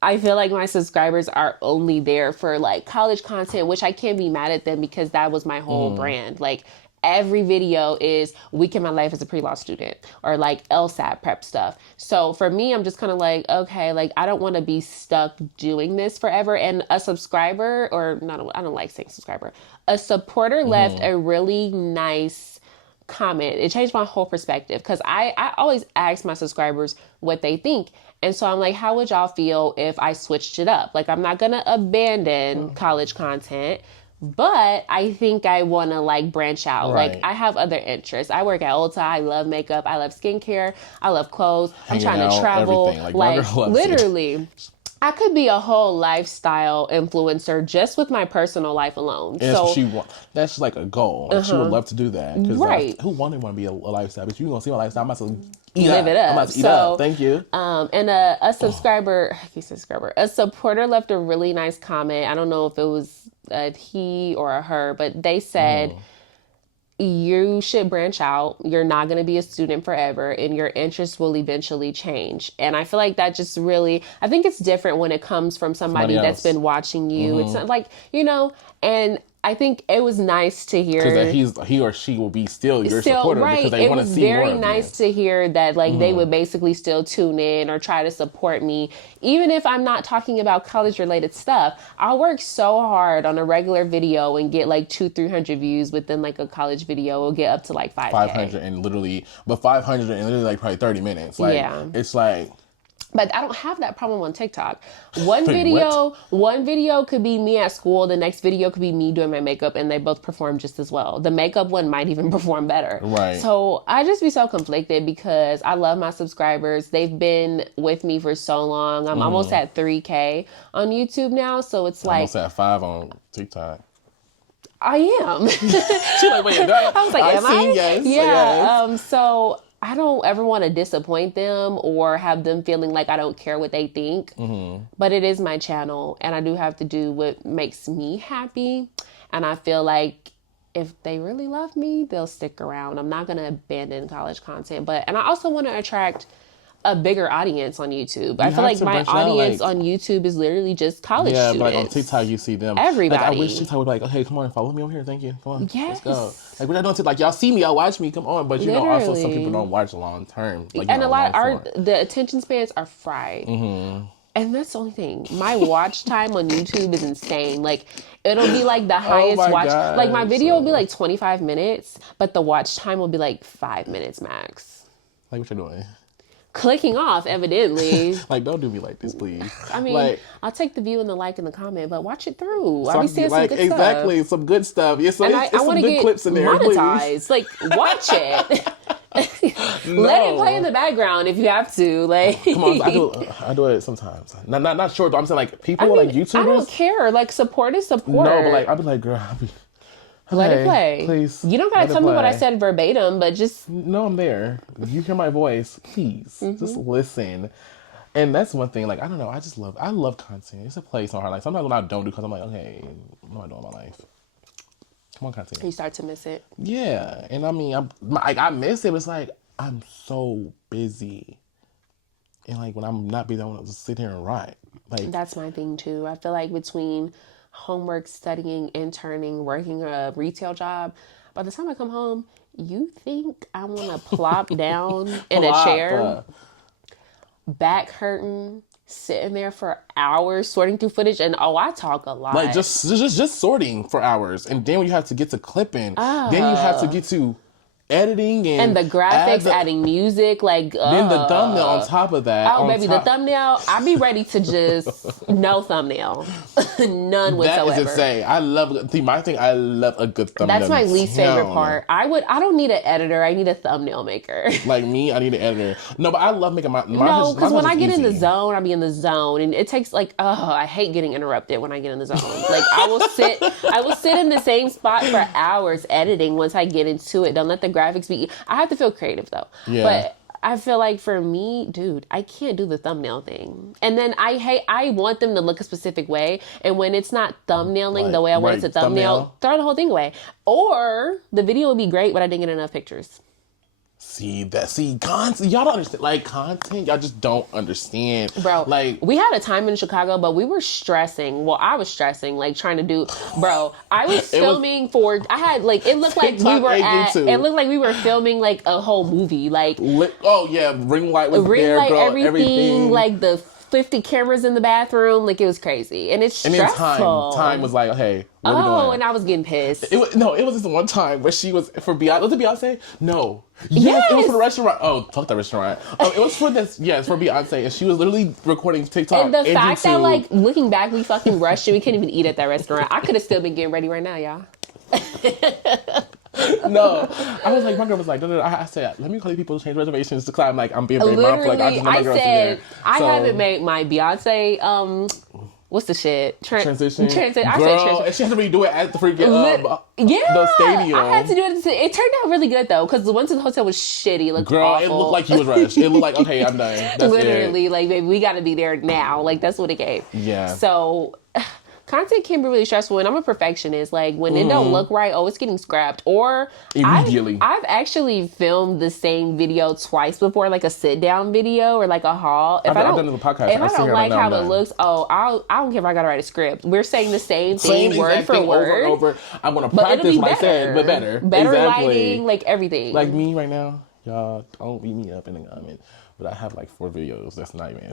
I feel like my subscribers are only there for like college content, which I can't be mad at them because that was my whole brand. Like every video is week in my life as a pre-law student or like LSAT prep stuff. So for me, I'm just kind of like, okay, like I don't want to be stuck doing this forever. And a subscriber or not, I don't like saying subscriber, a supporter left a really nice comment. It changed my whole perspective because I always ask my subscribers what they think. And so I'm like, how would y'all feel if I switched it up? Like, I'm not going to abandon college content, But I think I want to like branch out. Like Right. I have other interests. I work at Ulta. I love makeup. I love skincare. I love clothes. I'm Hanging trying to out, travel. everything. Like, your girl loves it. literally. I could be a whole lifestyle influencer just with my personal life alone. And that's So what she wants. That's like a goal. Like, she would love to do that. 'Cause, Right. who wouldn't want to be a lifestyle? But you gonna see my lifestyle. I'm about to eat live up. it up. I'm about to eat So, up. Thank you. and a a supporter left a really nice comment. I don't know if it was a he or a her, but they said, you should branch out. You're not going to be a student forever, and your interests will eventually change. And I feel like that just really, I think it's different when it comes from somebody Somebody that's else. been watching you. It's not like, and I think it was nice to hear Because he or she will be still your still supporter right. because they It want to was see more very of nice you. to hear that like they would basically still tune in or try to support me, even if I'm not talking about college related stuff. I'll work so hard on a regular video and get like 200-300 views within like a college video. Will get up to like 5K. 500 and literally, but 500 and literally like probably 30 minutes. Like, Yeah. it's like, But I don't have that problem on TikTok. Wait, One video could be me at school. The next video could be me doing my makeup, and they both perform just as well. The makeup one might even perform better. Right. So I just be so conflicted because I love my subscribers. They've been with me for so long. I'm almost at 3K on YouTube now. So it's like, almost at 5 on TikTok. I am. She like, wait, no. I was like, am I? Yes. Yeah. Yes. So I don't ever want to disappoint them or have them feeling like I don't care what they think. But it is my channel, and I do have to do what makes me happy. And I feel like if they really love me, they'll stick around. I'm not going to abandon college content, and I also want to attract a bigger audience on YouTube. I feel have like to my branch out, audience like- on YouTube is literally just college Yeah, students. but like on TikTok, you see them. Everybody. Like, I wish TikTok would be like, okay, come on, follow me over here. Thank you. Come on, Yes. let's go. Like, we're not doing TikTok. Like, y'all see me, y'all watch me. Come on, but you know, also some Literally. people don't watch long term. Like, And a lot the attention spans are fried. And that's the only thing. My watch time on YouTube is insane. Like, it'll be like the highest my watch. God. Like, my video will be like 25 minutes, but the watch time will be like 5 minutes max. Like, what you doing? Clicking off, evidently. Like, don't do me like this, please. I mean, like, I'll take the view and the like and the comment, but watch it through. so I'll be seeing like, some good exactly, stuff. some good stuff. Yeah, so And it's I some want to good get clips in there, please. monetized. Like, watch it. Let it play in the background if you have to. Like, Come on, I do it sometimes. Not short, but I'm saying like people like YouTubers. I don't care. Like, support is support. No, but like I'll be like, girl, Let it play. Please. You don't gotta let it tell me what I play. said verbatim, but just No, I'm there. You hear my voice, please. Just listen. And that's one thing, like, I don't know, I love content. It's a place on heart. Like, sometimes when I don't do content, I'm like, okay, what am I doing in my life? Come on, content. you start to miss it. Yeah. And I mean, I miss it, but it's like, I'm so busy. And like, when I'm not busy, I want to just sit here and write. Like, That's my thing too. I feel like between homework, studying, interning, working a retail job, by the time I come home, you think I want to plop down in a plop, chair, back hurting, sitting there for hours sorting through footage, and I talk a lot. like just sorting for hours. And then when you have to get to clipping, then you have to get to editing and the graphics, adding music, like then the thumbnail on top of that. Oh, baby, the thumbnail, I be ready to just, no thumbnail. None whatsoever. That is insane. I love a good thumbnail. That's my least favorite Hell. part. I don't need an editor. I need a thumbnail maker. Like me, I need an editor. No, but I love making my No, because when I get in the easy. zone, I be in the zone, and it takes like, I hate getting interrupted when I get in the zone. Like I will sit in the same spot for hours editing once I get into it. Don't let the graphics be. I have to feel creative though. Yeah. But I feel like for me, dude, I can't do the thumbnail thing. And then I want them to look a specific way. And when it's not thumbnailing the way I want it to thumbnail, throw the whole thing away. Or the video would be great, but I didn't get enough pictures. Content. Y'all don't understand. Like, content, y'all just don't understand. Bro, like, we had a time in Chicago, but we were stressing. Well, I was stressing, like trying to do, I was filming I had like, it looked like TikTok and YouTube. it looked like we were filming like a whole movie. Like, oh yeah, ring light was there, girl. everything, like the 50 cameras in the bathroom. Like, it was crazy. And it's stressful. And then time was like, hey, what are we doing? And I was getting pissed. It was this one time where she was for Beyonce. Was it Beyonce? No. Yes, it was for the restaurant. Oh, fuck that restaurant. It was for this. Yes, for Beyonce, and she was literally recording TikTok. And the fact that, like, looking back, we fucking rushed and we couldn't even eat at that restaurant. I could have still been getting ready right now, y'all. No, I was like, my girl was like, no. I said, let me call you people to change reservations because I'm being very mindful. Like, I just know my girls said, there. I haven't made my Beyonce, what's the shit? Transition. I said girl, transition. and she had to redo it at the freaking, the stadium. I had to do it. It turned out really good, though, because the one to the hotel was shitty. It looked awful. It looked like he was rushed. It looked like, okay, I'm done. That's literally, like, baby, we got to be there now. Like, that's what it gave. Yeah. So... content can be really stressful, and I'm a perfectionist. Like, when it don't look right, it's getting scrapped. Or immediately. I've actually filmed the same video twice before, like a sit down video or like a haul. If I've done the podcast. If I don't like how it looks, I don't care if I gotta write a script. We're saying the same thing word for word. Over and over. I'm gonna practice what I said, but better. Better exactly. lighting, like everything. Like me right now, y'all don't beat me up in the comment. But I have like 4 videos. That's not even.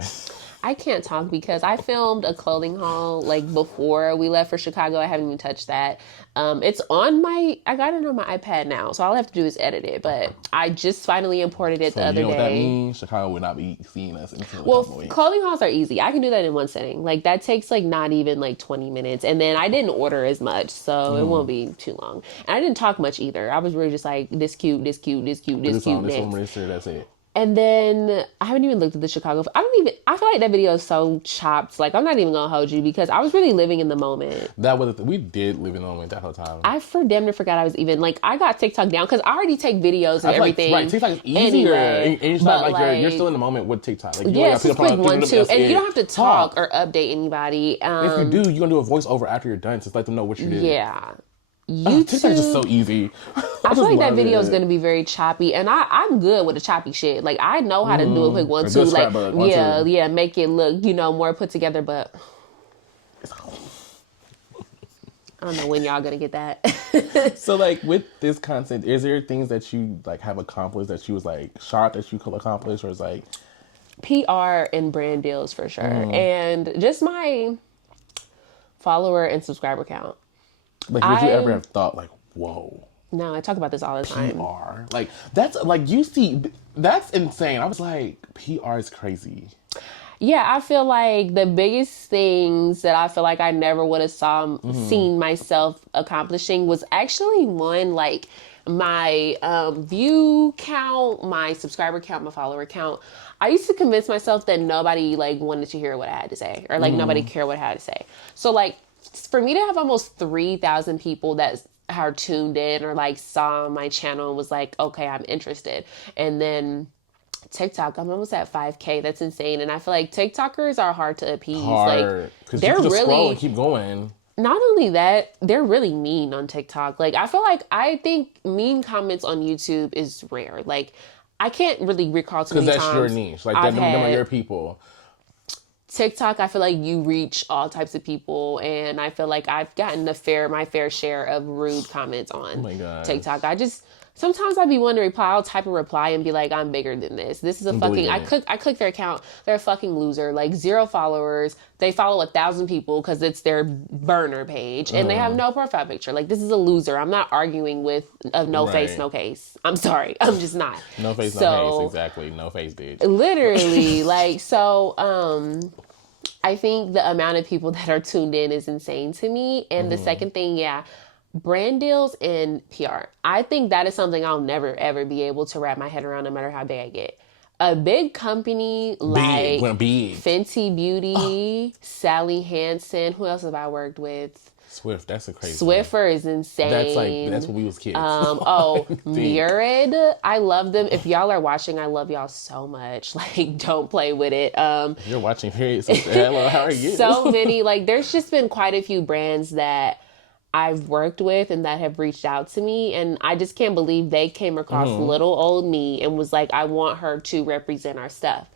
I can't talk because I filmed a clothing haul like before we left for Chicago. I haven't even touched that. It's on I got it on my iPad now, so all I have to do is edit it. But I just finally imported it the other day. What that means? Chicago would not be seeing us until clothing hauls are easy. I can do that in one sitting. Like, that takes like not even like 20 minutes. And then I didn't order as much, so it won't be too long. And I didn't talk much either. I was really just like, this cute, this cute, this cute, this cute. This one, that's it. And then I haven't even looked at the Chicago. I feel like that video is so chopped. Like, I'm not even gonna hold you because I was really living in the moment. We did live in the moment that whole time. I for damn near forgot I was even like, I got TikTok down because I already take videos and everything. Right, TikTok is easier. Anyway, and it's not like you're still in the moment with TikTok. Like, it's just like 1, 2, and you don't have to talk or update anybody. If you do, you're gonna do a voiceover after you're done to let them know what you did. Yeah. TikTok is just so easy. I feel like that video is going to be very choppy, and I'm good with the choppy shit. Like, I know how to do a quick 1, 2, like make it look more put together. But I don't know when y'all gonna get that. So, like, with this content, is there things that you like have accomplished that you was like shocked that you could accomplish, or is like PR and brand deals for sure, and just my follower and subscriber count. Like, would you ever have thought, like, whoa? No, I talk about this all the time. PR. Like, that's, like, that's insane. I was like, PR is crazy. Yeah, I feel like the biggest things that I feel like I never would have seen myself accomplishing was actually one, like, my view count, my subscriber count, my follower count. I used to convince myself that nobody, like, wanted to hear what I had to say, or, like, nobody cared what I had to say. So, like, for me to have almost 3,000 people that are tuned in or like saw my channel and was like, okay, I'm interested. And then TikTok, I'm almost at 5K. That's insane. And I feel like TikTokers are hard to appease. Like, they're really scroll and keep going. Not only that, they're really mean on TikTok. Like, I think mean comments on YouTube is rare. Like, I can't really recall too many times. Because that's your niche. Like, them are your people. TikTok, I feel like you reach all types of people, and I feel like I've gotten my fair share of rude comments on TikTok. Sometimes I'd be wanting to reply. I'll type a reply and be like, I'm bigger than this. This is a fucking... I click their account. They're a fucking loser. Like, 0 followers. They follow 1,000 people because it's their burner page. And they have no profile picture. Like, this is a loser. I'm not arguing with a no face, no case. I'm sorry. I'm just not. No face, no case. Exactly. No face, bitch. Literally. Like, so... I think the amount of people that are tuned in is insane to me. And the second thing, brand deals and PR. I think that is something I'll never, ever be able to wrap my head around no matter how big I get. A big company like Fenty Beauty, Sally Hansen, who else have I worked with? Swift, that's a crazy Swiffer is insane. That's when we was kids. Murid, I love them. If y'all are watching, I love y'all so much. Like, don't play with it. If you're watching, period. So, hello, how are you? So many, like, there's just been quite a few brands that I've worked with and that have reached out to me, and I just can't believe they came across little old me and was like, I want her to represent our stuff.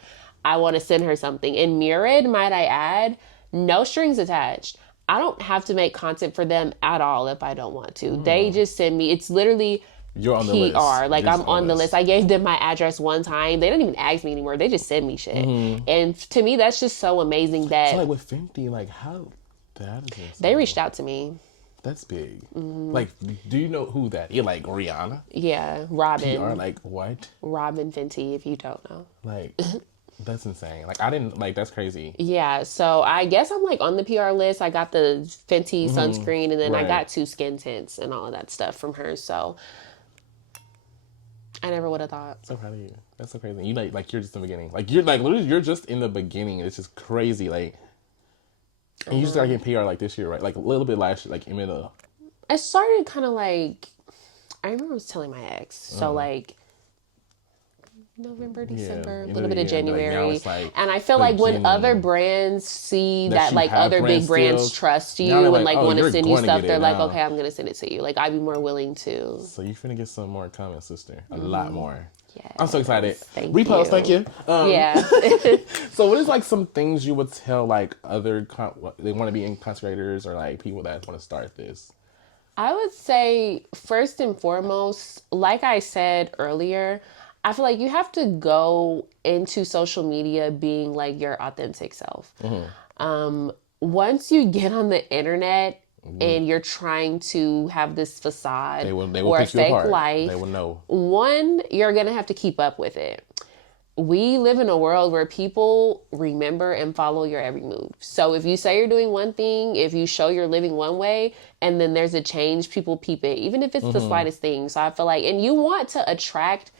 I want to send her something. And Murid, might I add, no strings attached. I don't have to make content for them at all if I don't want to. They just send me, it's literally You're on the list. PR. Like, You're I'm just on the list. list. I gave them my address one time. They don't even ask me anymore. They just send me shit. And to me, that's just so amazing that So like with Fenty, like how that is they reached out to me. That's big. Like, do you know who that? You're like Rihanna? Yeah, Robin. PR, like what? Robin Fenty, if you don't know. Like, that's insane. Like, I didn't, like, that's crazy. Yeah, so I guess I'm like on the PR list. I got the Fenty sunscreen, and then I Right. got 2 skin tints and all of that stuff from her. So I never would have thought. So proud of you. That's so crazy. You like you're just in the beginning. Like, you're like, literally, you're just in the beginning. It's just crazy. Like, and you just started getting PR like this year, right? Like, a little bit last year, like, in the middle. I started kind of like, I remember I was telling my ex. So like November, December, a little bit of January. Like, like and I feel like when beginning. other brands see that you like have other big brands brands still, trust you now they're and like, like oh, want to you're send you going to stuff, get it they're like, now. okay, I'm going to send it to you. Like, I'd be more willing to. So you're finna get some more comments, sister. A lot more. Yes. I'm so excited. Thank Repost, you. thank you. Yeah. So what is like some things you would tell like other they want to be in content creators or like people that want to start this? I would say, first and foremost, like I said earlier, I feel like you have to go into social media being like your authentic self. Once you get on the internet and you're trying to have this facade They will or a pick you fake apart. life, They will know. one, you're going to have to keep up with it. We live in a world where people remember and follow your every move. So if you say you're doing one thing, if you show you're living one way, and then there's a change, people peep it, even if it's the slightest thing. So I feel like, and you want to attract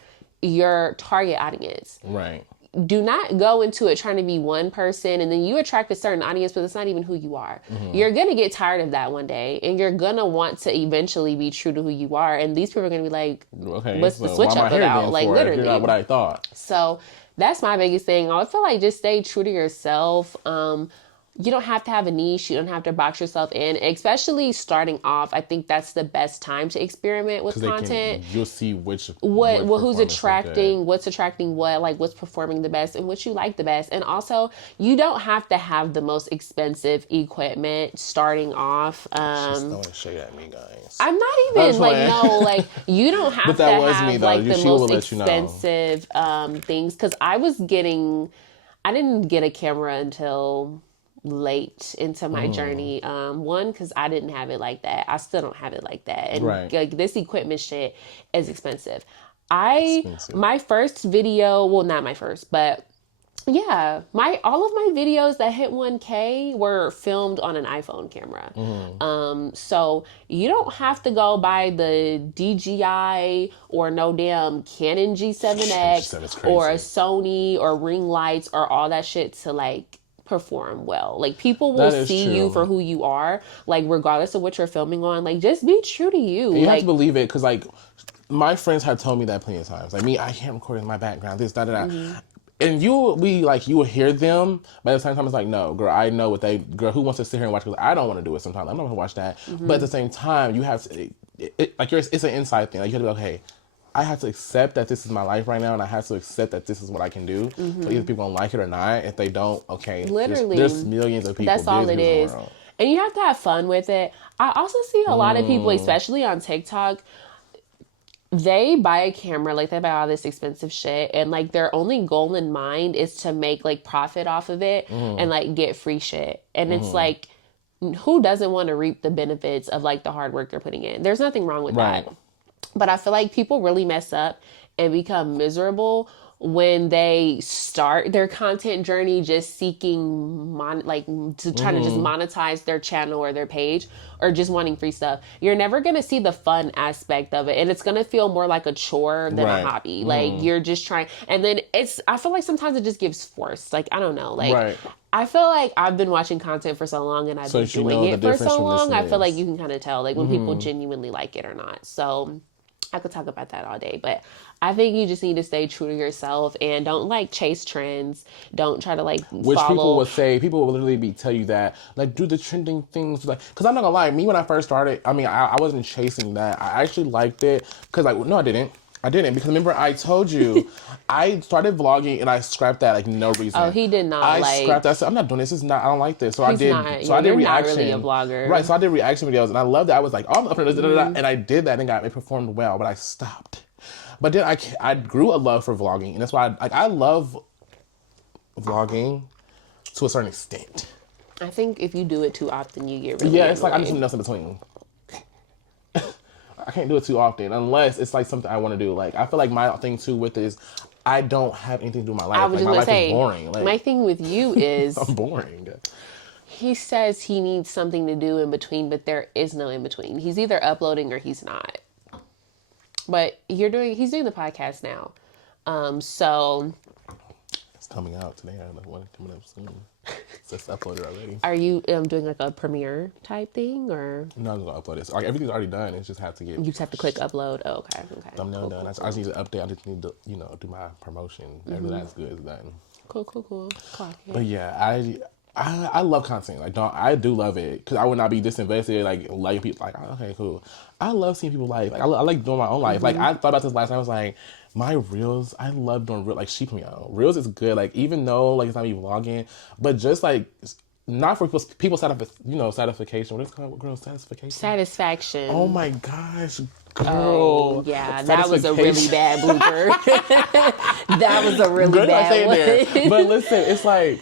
your target audience. Right. Do not go into it trying to be one person and then you attract a certain audience, but it's not even who you are. You're going to get tired of that one day and you're going to want to eventually be true to who you are. And these people are going to be like, Okay. what's the so switch why am I up here about? then Like, for it? literally. You're not what I thought. So that's my biggest thing. I feel like just stay true to yourself. You don't have to have a niche. You don't have to box yourself in, especially starting off. I think that's the best time to experiment with content. You'll see which Who's performance is attracting, what's attracting what, like what's performing the best and what you like the best. And also, you don't have to have the most expensive equipment starting off. She's throwing shade at me, guys. I'm not even like, playing. no, like you don't have But that to was have me, though. like the She will most let you know. expensive things. Cause I didn't get a camera until late into my journey. One, because I didn't have it like that. I still don't have it like that. And Right. like this equipment shit is expensive. Expensive. My first video, well, not my first, but yeah, all of my videos that hit 1K were filmed on an iPhone camera. So you don't have to go buy the DJI or no damn Canon G7X G7 is or a crazy. Sony or ring lights or all that shit to like perform well. Like people will That is see true. you for who you are, like regardless of what you're filming on. Like just be true to you. And you have Like to believe it because like my friends have told me that plenty of times. Like me, I can't record in my background. This, that, that. And you will hear them, but at the same time, it's like, no, girl, I know what girl, who wants to sit here and watch? Because I don't want to do it sometimes. I'm not going to watch that. But at the same time, you have to, it's an inside thing. Like, you have to be like, hey, I have to accept that this is my life right now, and I have to accept that this is what I can do. So either people don't like it or not. If they don't, okay. Literally. There's millions of people. That's all it busy in the is. world. And you have to have fun with it. I also see a lot of people, especially on TikTok, they buy a camera, like they buy all this expensive shit, and like their only goal in mind is to make like profit off of it and like get free shit. And it's like, who doesn't want to reap the benefits of like the hard work they're putting in? There's nothing wrong with Right. that. But I feel like people really mess up and become miserable when they start their content journey just seeking trying to just monetize their channel or their page or just wanting free stuff. You're never going to see the fun aspect of it, and it's going to feel more like a chore than Right. a hobby. Like you're just trying, and then I feel like sometimes it just gives force. Like I don't know, like Right. I feel like I've been watching content for so long and I've So been you know doing the it for difference so from long. I feel listeners. like you can kind of tell like when people genuinely like it or not. So I could talk about that all day, but I think you just need to stay true to yourself and don't like chase trends. Don't try to like Which follow. people will literally tell you that, like, do the trending things. Like, because I'm not gonna lie, me when I first started, I mean, I wasn't chasing that. I actually liked it because, like, no, I didn't. I didn't, because remember I told you I started vlogging and I scrapped that like no reason. Oh, he did not I scrapped that. I said, I'm not doing this. This is not. I don't like this. So I He's did. not. So I did You're not reaction. really a vlogger. Right. So I did reaction videos, and I loved it. I was like, oh, I'm up for this, and I did that, and it performed well, but I stopped. But then I grew a love for vlogging, and that's why I love vlogging to a certain extent. I think if you do it too often, you get really it's like I annoyed. need something else in between. I can't do it too often unless it's like something I want to do. Like I feel like my thing too with is I don't have anything to do with my life. I was like, just my life gonna say, is boring. Like, my thing with you is I'm boring. he says he needs something to do in between, but there is no in between. He's either uploading or he's not. But he's doing the podcast now. So It's coming out today. I don't know when it's coming up soon. So it's uploaded already. are you doing like a premiere type thing, or No, I'm just gonna upload it. So, like, everything's already done. It's just have to get. you just have to click upload? Oh, okay. Thumbnail Cool, done. cool, I just need to update. I just need to, do my promotion. Everything that's good is done. cool. Clock it. But yeah, I love content. Like, I do love it because I would not be disinvested. Like, letting people like, oh, okay, cool. I love seeing people life. Like, I like doing my own life. Like, I thought about this last night. I was like, my reels. I love doing reels. Like, sheep me out. Reels is good. Like, even though like it's not me vlogging, but just like. Not for people satisfaction. What is it called? Girl, satisfaction? Satisfaction. Oh my gosh, girl. Oh, yeah, that was a really bad blooper. That was a really bad one. There. But listen, it's like,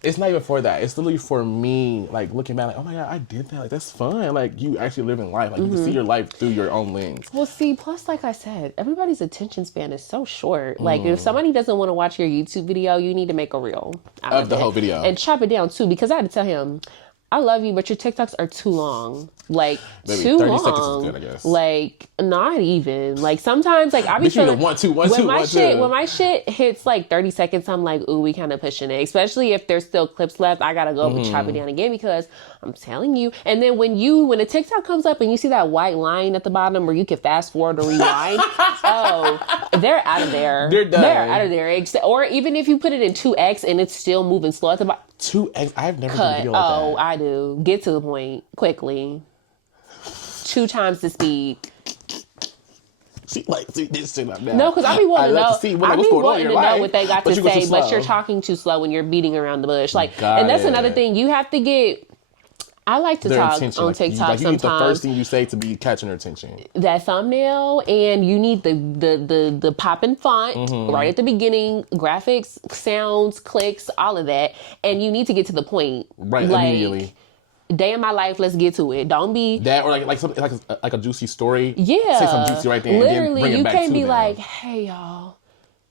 it's not even for that. It's literally for me, like, looking back, like, oh my God, I did that. Like, that's fun. Like, you actually living life. Like, you can see your life through your own lens. Well, see, plus, like I said, everybody's attention span is so short. Like, if somebody doesn't want to watch your YouTube video, you need to make a reel out Of the whole video. and chop it down too. Because I had to tell him, I love you, but your TikToks are too long. Like, Maybe too 30 long. seconds is good, I guess. Like, not even. Like, sometimes, like, I be Bitch, you need a feeling... 1, 2, 1, 2, when 1, 2. my shit hits, like, 30 seconds, I'm like, ooh, we kind of pushing it. Especially if there's still clips left, I gotta go and chop it down again because I'm telling you. And then when a TikTok comes up and you see that white line at the bottom where you can fast forward or rewind, oh, they're out of there. They're done. They're out of there. Or even if you put it in 2x and it's still moving slow at the bottom. 2x? I've never done a video like Oh, that. I do. Get to the point quickly. 2 times the speed. See this shit like that. No, because I be wanting to know. See what, I what's be going on in wanting your to know life, what they got but to you go too say, but slow. you're talking too slow when you're beating around the bush. Like, Got and that's it. another thing. You have to get. I like to Their talk attention. on Like, TikTok you need the sometimes. first thing you say to be catching their attention. That thumbnail, and you need the popping font right at the beginning, graphics, sounds, clicks, all of that, and you need to get to the point. Right, like, immediately. Day in my life, let's get to it. Don't be That or like something like a juicy story. yeah. Say something juicy right there. Literally, and then bring it you back can't to be them. like, "Hey y'all,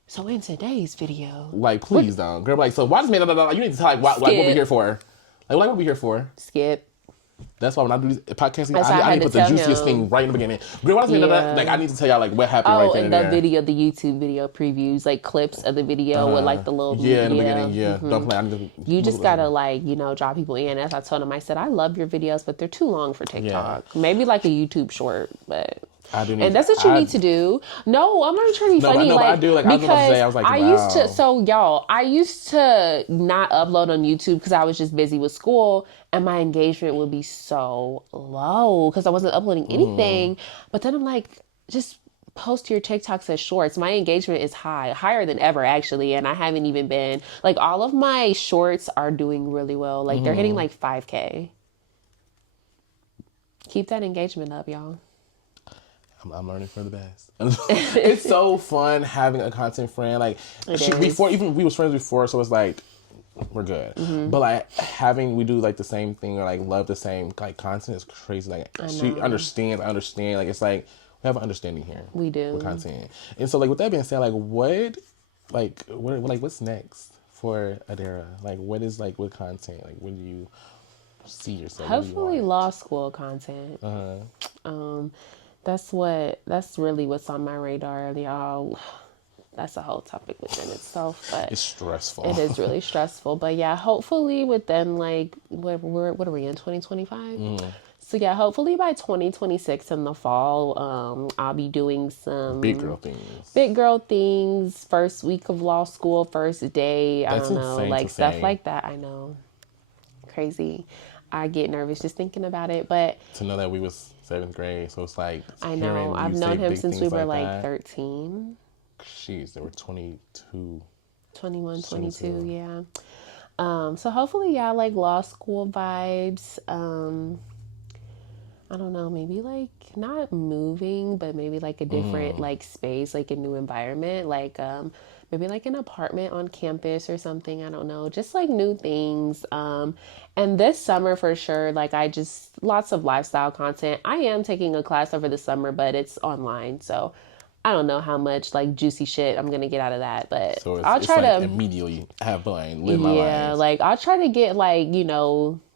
so in today's video, Like, please don't, girl. Like, so why does you need to tell like what we here for? Like, what we here for? skip." That's why when I do these podcasts, That's why I I had need to to put the tell juiciest him. thing right in the beginning. Girl, why does Yeah. like I need to tell y'all like what happened Oh, right there. and the video, the YouTube video previews, like clips of the video with like the little in the beginning, yeah. Don't play. I need to You just gotta like, draw people in. As I told him, I said, I love your videos, but they're too long for TikTok. Maybe like a YouTube short, but I do need and that's what you need to do. No, I'm not trying to be No, but I funny. know, but like, I do, like, I was about to because say, I was like, I wow. used to. So y'all, I used to not upload on YouTube because I was just busy with school, and my engagement would be so low because I wasn't uploading anything. But then I'm like, just post your TikToks as shorts. My engagement is higher than ever actually, and I haven't even been like all of my shorts are doing really well. Like they're hitting like 5K. Keep that engagement up, y'all. I'm learning for the best. It's so fun having a content friend. Like before, even we was friends before, so it's like we're good. But like we do like the same thing or like love the same like content is crazy. Like she understands, I understand. Like it's like we have an understanding here. We do with content. And so like with that being said, like what's next for Adara? Like what is like with content? Like when do you see yourself? Hopefully law school content. That's really what's on my radar, y'all. That's a whole topic within itself, but it's stressful. It is really stressful, but yeah, hopefully within like what are we in 2025? So yeah, hopefully by 2026 in the fall, I'll be doing some big girl things. First week of law school, first day. I don't know, like stuff like that. I know, crazy. I get nervous just thinking about it, but to know that we was 7th grade. So it's like I hearing know. I've you say known him big since we things were like like that. 13, Jeez, they were 22. 21, 22. 22. Yeah. So hopefully, yeah, like law school vibes. I don't know, maybe like not moving, but maybe like a different like space, like a new environment, like maybe like an apartment on campus or something. I don't know, just like new things. And this summer for sure, like I just lots of lifestyle content. I am taking a class over the summer, but it's online, so I don't know how much like juicy shit I'm gonna get out of that, but So I'll it's try like to. immediately have fun, live my Yeah, life. like I'll try to get like,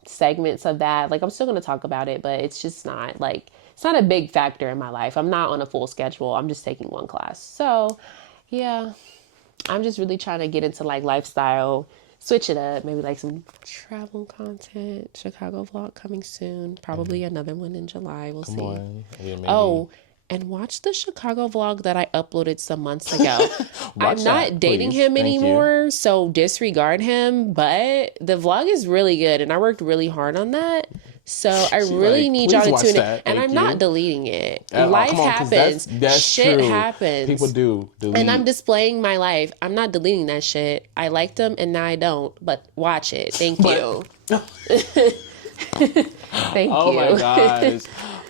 segments of that. Like I'm still going to talk about it, but it's just not like it's not a big factor in my life. I'm not on a full schedule. I'm just taking one class. So, yeah, I'm just really trying to get into like lifestyle, switch it up, maybe like some travel content, Chicago vlog coming soon, probably another one in July. We'll Come see. on. Yeah, maybe. Oh, and watch the Chicago vlog that I uploaded some months ago. I'm Watch not that, dating please. him Thank you. anymore, so disregard him, but the vlog is really good and I worked really hard on that. So I She really like, need y'all please to watch tune in. that. And Thank I'm not you. deleting it. Oh, Life come on, because happens. that's Shit true. People happens. do And I'm delete. displaying my life. I'm not deleting that shit. I liked them and now I don't. But watch it. Thank you. Thank Oh you. my gosh.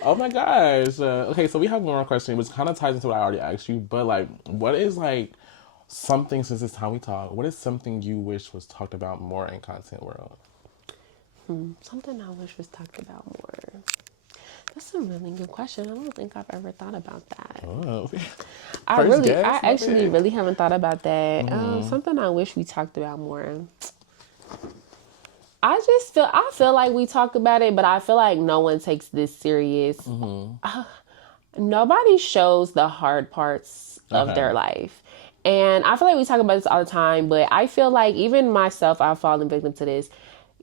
Oh my gosh. Okay, so we have one more question, which kind of ties into what I already asked you. But like, what is like something since it's time we talk? What is something you wish was talked about more in content world? Something I wish was talked about more. That's a really good question. I don't think I've ever thought about that. Oh, I my actually bad. really haven't thought about that. Something I wish we talked about more. I feel like we talk about it, but I feel like no one takes this serious. Nobody shows the hard parts of Okay. their life. And I feel like we talk about this all the time, but I feel like even myself, I've fallen victim to this.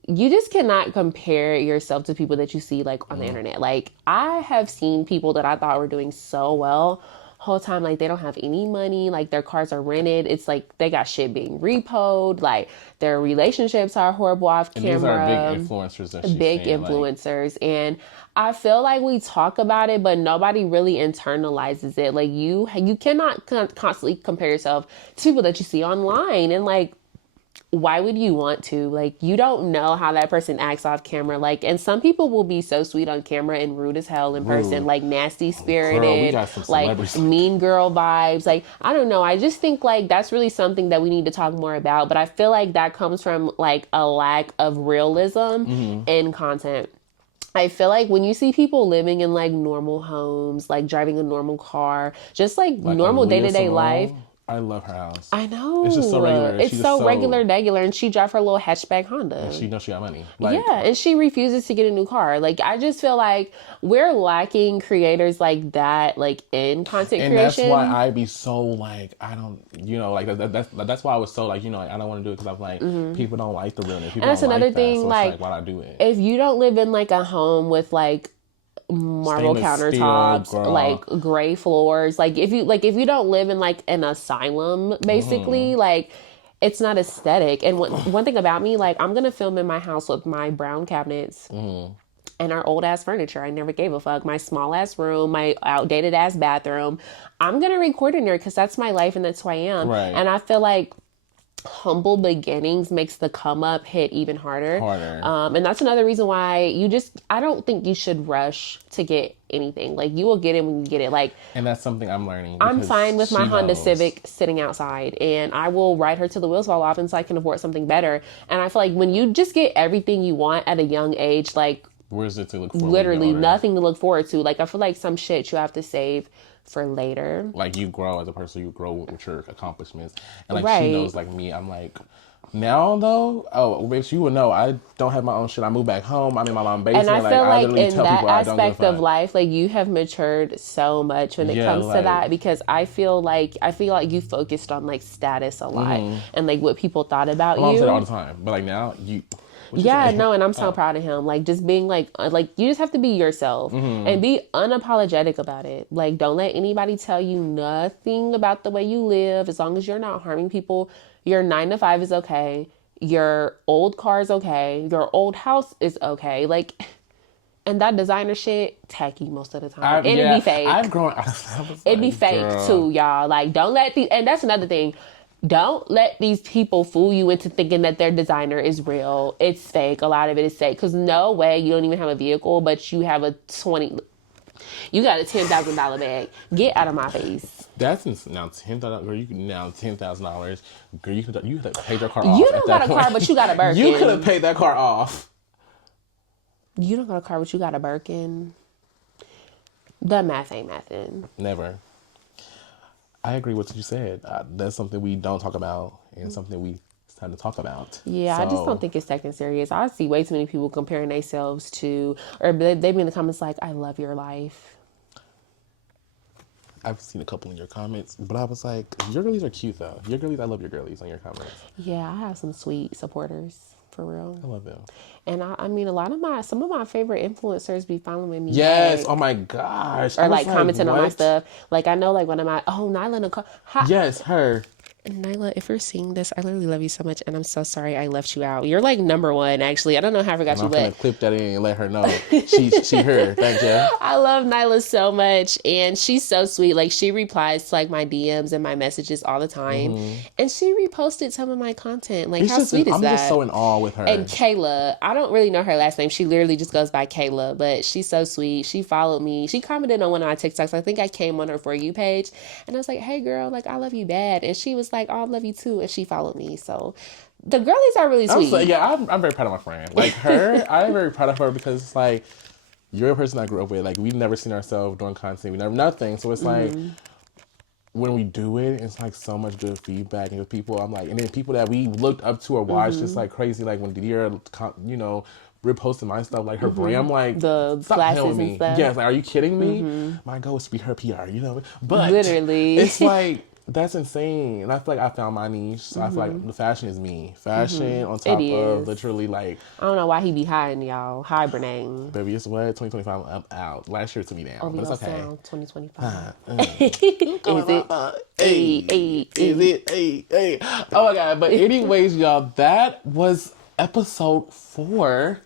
You just cannot compare yourself to people that you see like on the internet. Like I have seen people that I thought were doing so well whole time, like they don't have any money, like their cars are rented, it's like they got shit being repoed, like their relationships are horrible off And these are big camera, influencers that she's big saying, like, influencers. And I feel like we talk about it, but nobody really internalizes it. Like you cannot constantly compare yourself to people that you see online, and like why would you want to? Like, you don't know how that person acts off camera. Like, and some people will be so sweet on camera and rude as hell in person, rude. like nasty Girl, we spirited, got some like celebrities. mean girl vibes. Like, I don't know. I just think like that's really something that we need to talk more about. But I feel like that comes from like a lack of realism in content. I feel like when you see people living in like normal homes, like driving a normal car, just like Like normal day Aaliyah to day life, Simone, I love her house. I know. It's just so regular. It's She just so so, regular, regular, and she drive her little hatchback and Honda. she knows she got money. Like, Yeah, and she refuses to get a new car. Like, I just feel like we're lacking creators like that, like in content and that's creation. why I be so like, I don't, like that's why I was so like, like I don't want to do it because I'm like, people don't like the realness. People And that's don't another like that. thing, So like, it's like, why not do it? if you don't live in like a home with like marble Stainless steel, countertops, girl. like gray floors, like if you don't live in like an asylum, basically, like it's not aesthetic. And one thing about me, like I'm gonna film in my house with my brown cabinets and our old ass furniture. I never gave a fuck. My small ass room, my outdated ass bathroom. I'm gonna record in there because that's my life and that's who I am. Right. And I feel like humble beginnings makes the come up hit even harder. And that's another reason why I don't think you should rush to get anything. Like you will get it when you get it. Like, And that's something I'm learning. I'm fine with my she Honda knows. Civic sitting outside, and I will ride her till the wheels fall off until I can afford something better. And I feel like when you just get everything you want at a young age, like Where's it to look forward to? literally nothing to look forward to. Like I feel like some shit you have to save for later. Like you grow as a person, you grow with your accomplishments. And like Right. she knows, like me, I'm like, now though, bitch, you would know I don't have my own shit. I moved back home. I'm in my mom's basement. And I feel like literally in tell that people I don't give a aspect of fuck. life, like you have matured so much when it Yeah, comes to like- that, because I feel like you focused on like status a lot and like what people thought about My mom you. said it all the time, but like now you. what you Yeah, say? no, and I'm so proud of him. Like just being like you just have to be yourself and be unapologetic about it. Like don't let anybody tell you nothing about the way you live. As long as you're not harming people, your 9 to 5 is okay. Your old car is okay. Your old house is okay. Like And that designer shit, tacky most of the time. And it'd be fake. I've grown. It'd be fake too, y'all. Like, don't let these, and that's another thing. Don't let these people fool you into thinking that their designer is real. It's fake. A lot of it is fake. Because no way you don't even have a vehicle, but you have you got a $10,000 bag. Get out of my face. That's now $10,000. Girl, $10,000. Girl, you could have paid your car off. You don't got a car, but you got a Birkin. You could have paid that car off. You don't got a car, but you got a Birkin. The math ain't mathin'. Never. I agree with what you said. That's something we don't talk about, and something it's time to talk about. Yeah, I just don't think it's taken serious. I see way too many people comparing themselves to, or they be in the comments like, "I love your life." I've seen a couple in your comments, but I was like, your girlies are cute though. Your girlies, I love your girlies on your comments. Yeah, I have some sweet supporters. For real. I love them. And I mean, some of my favorite influencers be following me. Yes. back. Oh my gosh. Or like commenting on my stuff. Like I know like one of my, Nyla Nicole. Yes, her. Nyla, if you're seeing this, I literally love you so much, and I'm so sorry I left you out. You're like number one, actually. I don't know how I forgot you, I'm but gonna clip that in and let her know. She her. Thank you. I love Nyla so much, and she's so sweet. Like she replies to like my DMs and my messages all the time, and she reposted some of my content. Like how sweet is that? I'm just so in awe with her. And Kayla, I don't really know her last name. She literally just goes by Kayla, but she's so sweet. She followed me. She commented on one of my TikToks. I think I came on her For You page, and I was like, "Hey girl, like I love you bad," and she was like, "Oh, I love you too," and she followed me. So the girlies are really sweet. I'm very proud of my friend. Like her, I'm very proud of her because it's like you're a person I grew up with. Like we've never seen ourselves doing content. We never nothing. So it's like when we do it, it's like so much good feedback and with people. I'm like, and then people that we looked up to or watched, just like crazy. Like when Didier, reposting my stuff, like her brand. I'm like, the stop glasses telling me. and stuff. Yes, like, are you kidding me? My goal is to be her PR, But literally, it's like. That's insane. And I feel like I found my niche. So I feel like the fashion is me. Fashion on top of literally like... I don't know why he be hiding, y'all. Hibernating. Baby, it's what? 2025, I'm out. Last year it took me down. But it's okay. Sound 2025. Is it? Hey. Is it? Hey. Oh my God. But anyways, y'all, that was episode 4.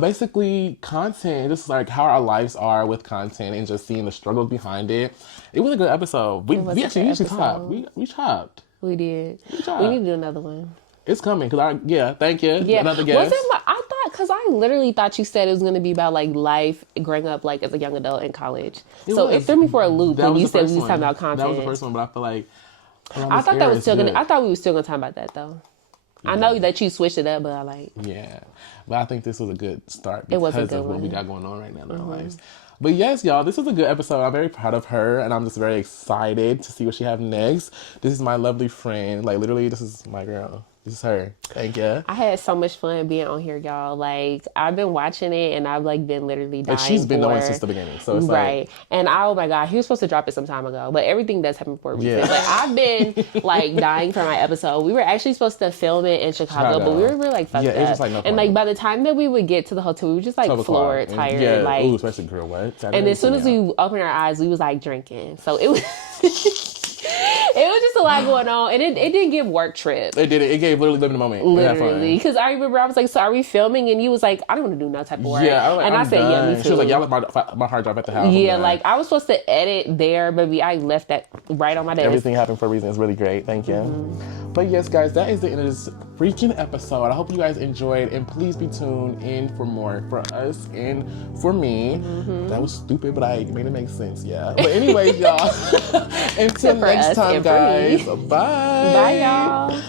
Basically content, just like how our lives are with content and just seeing the struggles behind it. It was a good episode. We actually usually talked. We chopped. We did. We need to do another one. It's coming thank you. Yeah. Another guest. I thought, because I literally thought you said it was going to be about like life growing up like as a young adult in college. It threw me for a loop when you said we was talking about content. That was the first one, but I feel like I thought we were still gonna talk about that though. Yeah. I know that you switched it up, but I like... Yeah. But I think this was a good start because of what we got going on right now in our lives. But yes, y'all, this was a good episode. I'm very proud of her, and I'm just very excited to see what she have next. This is my lovely friend. Like, literally, this is my girl. This is her. Thank you. I had so much fun being on here, y'all. Like, I've been watching it, and I've, like, been literally dying. Like, she's been knowing since the beginning, so it's right. And oh my God, he was supposed to drop it some time ago, but everything does happen for a reason. Yeah. Like, I've been, like, dying for my episode. We were actually supposed to film it in Chicago. But we were really, like, fucked up. It was just, like, no fun. And, like, by the time that we would get to the hotel, we were just, like, floored, tired. Yeah. Like, ooh, especially girl, what? Saturday, and as soon as we opened our eyes, we was, like, drinking. So it was... It was just a lot going on, and it didn't give work trip. It did. It gave literally living the moment. Literally, because I remember I was like, "So are we filming?" And you was like, "I don't want to do no type of work." Yeah, and I said, done. "Yeah, me too." She was like, "Y'all left my hard drive at the house." Yeah, like I was supposed to edit there, but I left that right on my desk. Everything happened for a reason. It's really great. Thank you. But yes, guys, that is the end of this freaking episode. I hope you guys enjoyed, and please be tuned in for more for us and for me. That was stupid, but I made it make sense. Yeah. But anyways, y'all. Until next time, guys. Bye. Bye, y'all.